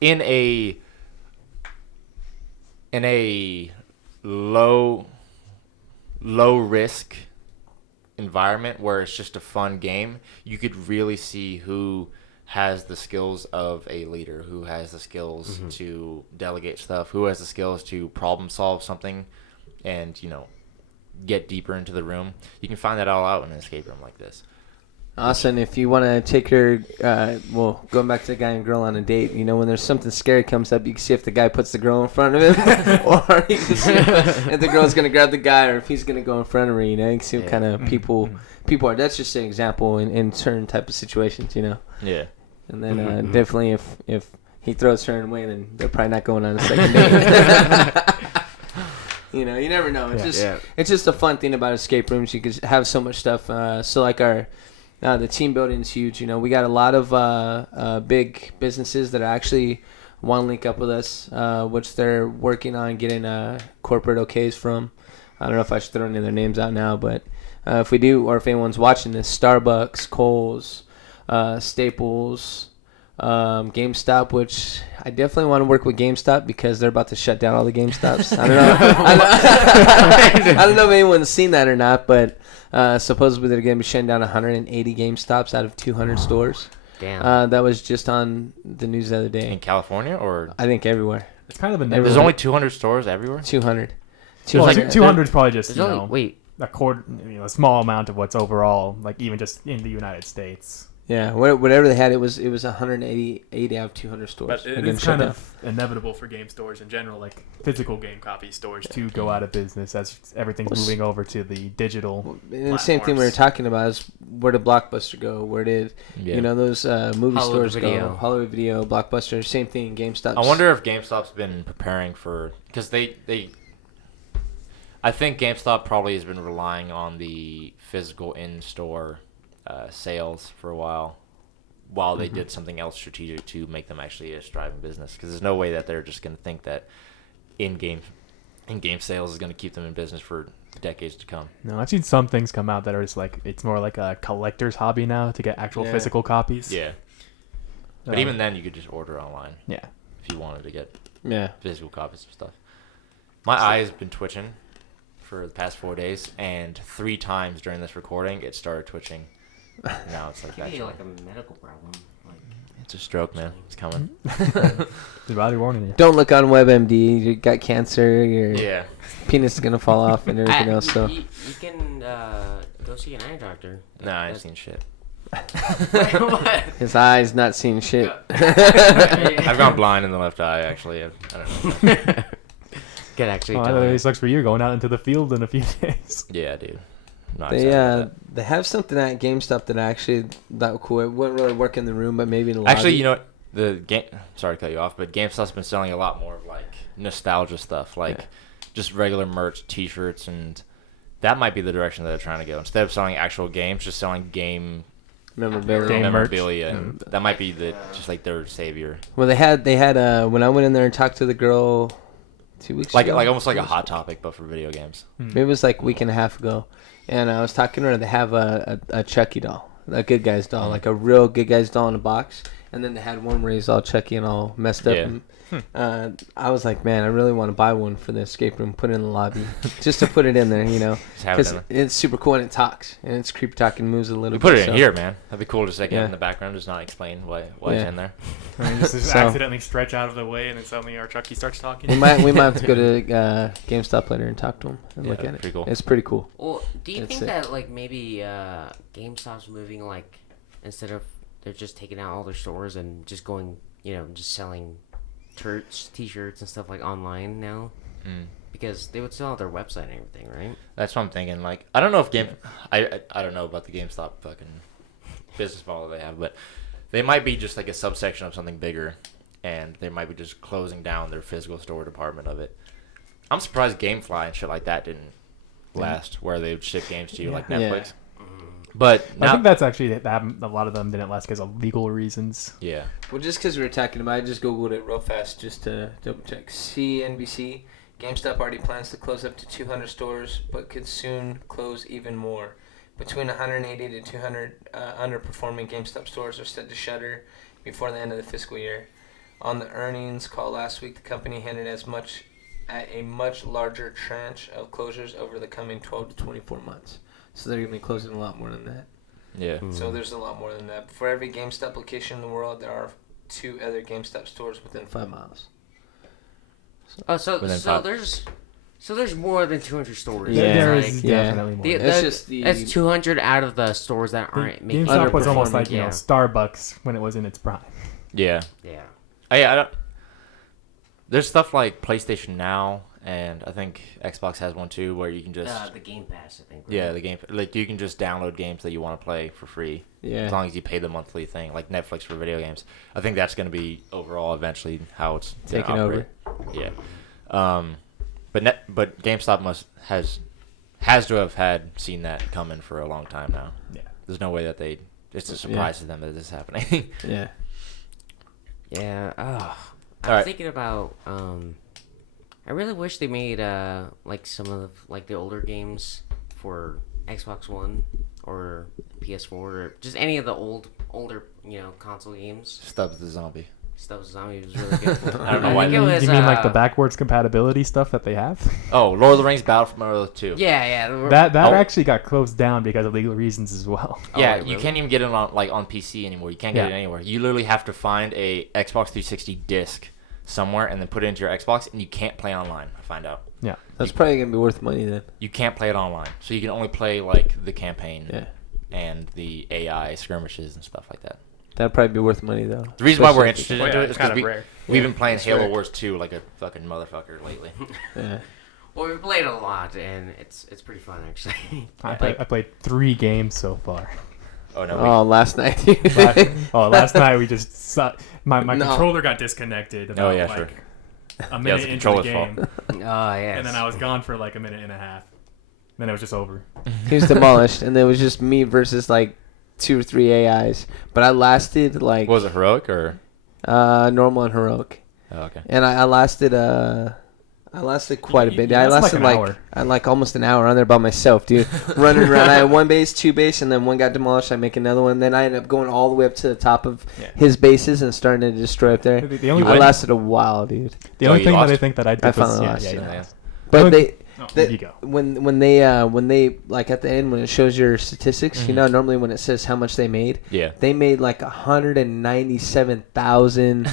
in a low risk environment where it's just a fun game, you could really see who has the skills of a leader, who has the skills to delegate stuff, who has the skills to problem solve something, and get deeper into the room. You can find that all out in an escape room like this. Austin, if you want to take her, going back to the guy and girl on a date, when there's something scary comes up, you can see if the guy puts the girl in front of him, or you can see if the girl's going to grab the guy, or if he's going to go in front of her, You can see what kind of people are. That's just an example in certain type of situations, Yeah. And then definitely if he throws her away, then they're probably not going on a second date. You never know. It's just a fun thing about escape rooms. You can have so much stuff. So like the team building is huge. We got a lot of big businesses that actually want to link up with us, which they're working on getting corporate okays from. I don't know if I should throw any of their names out now, but if we do, or if anyone's watching this, Starbucks, Kohl's, Staples, GameStop, which I definitely want to work with GameStop because they're about to shut down all the GameStops. I don't know. I don't know if anyone's seen that or not, but supposedly they're going to be shutting down 180 GameStops out of 200 stores. Damn. That was just on the news the other day. In California, or I think everywhere. It's kind of a there's only 200 stores everywhere. 200. Well, 200 is probably just a quarter, a small amount of what's overall, like even just in the United States. Yeah, whatever they had, it was 180 out of 200 stores. But it's kind of inevitable for game stores in general, like physical game copy stores, to go out of business as everything's moving over to the digital. And the same thing we were talking about is where did Blockbuster go? Where did those movie Hollywood stores Video. go? Hollywood Video, Blockbuster, same thing. GameStop. I wonder if GameStop's been preparing because they I think GameStop probably has been relying on the physical in-store sales for a while they did something else strategic to make them actually a thriving business, because there's no way that they're just going to think that in-game sales is going to keep them in business for decades to come. No, I've seen some things come out that are just like, it's more like a collector's hobby now to get actual physical copies. Yeah. But even then, you could just order online. Yeah. If you wanted to get physical copies of stuff. My eye has been twitching for the past 4 days, and 3 times during this recording, it started twitching. Now it's like Maybe like a medical problem. It's a stroke, man. It's coming. The body warning you. Don't look on WebMD. You got cancer. Your penis is gonna fall off and everything else. So you can go see an eye doctor. Nah, I ain't seen shit. What? His eye's not seeing shit. I've gone blind in the left eye, actually. I don't know. Could actually. That really sucks for you, going out into the field in a few days. Yeah, dude. They have something at GameStop that that cool. It wouldn't really work in the room, but maybe in the lobby. Actually, you know what? Sorry to cut you off, but GameStop's been selling a lot more of like nostalgia stuff, like just regular merch, T-shirts, and that might be the direction that they're trying to go. Instead of selling actual games, just selling game memorabilia, and that might be just like their savior. Well, they had when I went in there and talked to the girl 2 weeks ago, like almost like a Hot Topic, but for video games. Maybe it was like a week and a half ago. And I was talking to her. They have a Chucky doll, a Good Guys doll, like a real Good Guys doll in a box. And then they had one where he's all Chucky and all messed up. Yeah. And, I was like, man, I really want to buy one for the escape room, put it in the lobby, just to put it in there, because it's super cool and it talks and it's creepy talking, moves a little. We put it in here, man. That'd be cool to just like in the background, just not explain why it's in there. Just accidentally stretch out of the way, and then suddenly our Chucky starts talking. We might have to go to GameStop later and talk to him and look at it. Cool. It's pretty cool. Well, do you think that like maybe GameStop's moving, like, instead of they're just taking out all their stores and just going, just selling T-shirts and stuff like online now? Because they would sell out their website and everything, right? That's what I'm thinking. Like, I don't know if I don't know about the GameStop fucking business model they have, but they might be just like a subsection of something bigger, and they might be just closing down their physical store department of it. I'm surprised GameFly and shit like that didn't last, where they would ship games to you like Netflix. But I think that's actually a lot of them didn't last because of legal reasons. Yeah. Well, just because we were talking about it, I just Googled it real fast just to double check. CNBC, GameStop already plans to close up to 200 stores, but could soon close even more. Between 180 to 200 underperforming GameStop stores are set to shutter before the end of the fiscal year. On the earnings call last week, the company hinted at a much larger tranche of closures over the coming 12 to 24 months. So they're going to be closing a lot more than that. Yeah. So there's a lot more than that. For every GameStop location in the world, there are 2 other GameStop stores within 5 miles. So there's So there's more than 200 stores. Yeah. There Like, is definitely more. It's just the That's 200 out of the stores that aren't making. GameStop was almost like yeah. Starbucks when it was in its prime. Yeah. Yeah. I don't. There's stuff like PlayStation Now, and I think Xbox has one too, where you can just The Game Pass, I think. Right? yeah, the game like you can just download games that you want to play for free as long as you pay the monthly thing, like Netflix for video games. I think that's going to be overall eventually how it's gonna Taking over. Yeah. But GameStop has to have seen that coming for a long time now. Yeah. There's no way that it's a surprise to them that this is happening. Yeah. Yeah. I All was right. thinking about. I really wish they made like some of like the older games for Xbox One or PS4 or just any of the older console games. Stubbs the Zombie. Stubbs Zombie was really good. I don't know why. think it was, you mean like the backwards compatibility stuff that they have? Oh, Lord of the Rings Battle for Middle-earth 2. Yeah. That Oh. actually got closed down because of legal reasons as well. Yeah, wait, you really? can't even get it on PC anymore. You can't get Yeah. it anywhere. You literally have to find a Xbox 360 disc somewhere and then put it into your Xbox, and you can't play online. I find out Yeah. That's probably gonna be worth money then. you can't play it online, so you can only play like the campaign Yeah. and the AI skirmishes and stuff like that. That'd probably be worth money though. The reason why we're Especially interested into it is because rare. we've been playing It's Halo rare. Wars 2 like a fucking motherfucker lately. Yeah. Well, we played a lot, and it's pretty fun actually. I played 3 games so far. Oh no, Oh, last night. Last night we just my No. controller got disconnected about yeah, like sure. a minute the into the controller's game, fault. Oh yeah. and then I was gone for like a minute and a half. Then it was just over. He was demolished, and it was just me versus like 2 or 3 AIs. But I lasted like What was it, heroic or? normal and heroic, Oh, okay. and I lasted quite a bit. I lasted like an hour. like almost an hour on there by myself, dude, running around. I had 1 base, 2 base, and then one got demolished. I make another one. Then I ended up going all the way up to the top of his bases and starting to destroy up there. The only I way- lasted a while, dude. The Oh, only you thing that I lost? think that I did I was finally lost, yeah, yeah. yeah. But Only- they. Oh, That- there you go. When they like at the end when it shows your statistics, you know, normally when it says how much they made, Yeah. they made like 197,000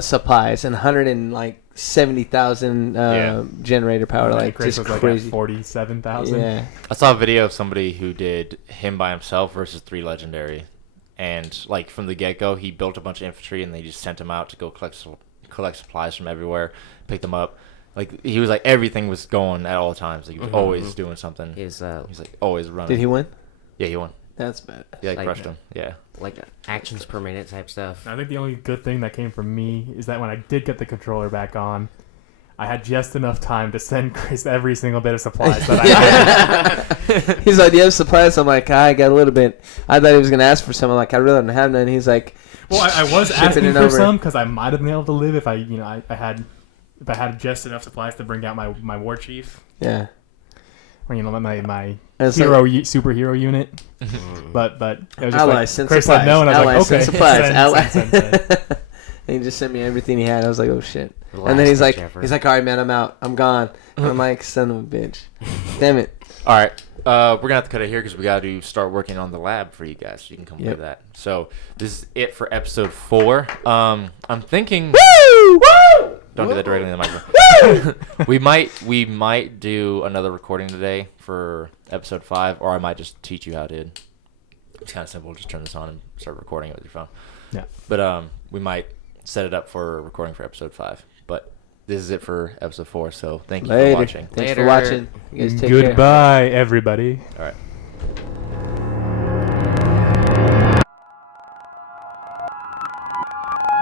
supplies and 170,000 generator power, like Chris just was like crazy. at 47,000. Yeah, I saw a video of somebody who did him by himself versus 3 legendary, and like from the get go, he built a bunch of infantry and they just sent him out to go collect supplies from everywhere, pick them up. Like he was like everything was going at all times. Like he was always doing something. His He's like always running. did he win? Yeah, he won. That's bad. Yeah, Like- crushed him. Yeah. like actions per minute type stuff. I think the only good thing that came from me is that when I did get the controller back on, I had just enough time to send Chris every single bit of supplies that I had. He's like, "Do you have supplies?" I'm like, "I got a little bit." I thought he was gonna ask for some. I'm like, "I really don't have none." He's like, Well, I was shipping asking it for over. some because I might have been able to live if I had just enough supplies to bring out my war chief, "Yeah." or my And it's hero like, superhero unit. But it was just Allies, like send Chris supplies. said no, and I was Allies, like, okay, send supplies. send. And he just sent me everything he had. I was like, "Oh shit!" The And then he's last-ditch like, effort. "All right, man, I'm out. I'm gone." And I'm like, "Son of a bitch, damn it!" All right. We're gonna have to cut it here because we got to start working on the lab for you guys. So you can come play Yep. that. So this is it for episode 4. I'm thinking. Woo! Don't do that directly in the microphone. we might do another recording today for episode 5, or I might just teach you how to. It's kind of simple. Just turn this on and start recording it with your phone. Yeah. But we might set it up for recording for episode 5. But this is it for episode 4. So thank you for Later. watching. Thanks Later. for watching. You guys take care. Goodbye, everybody. All right.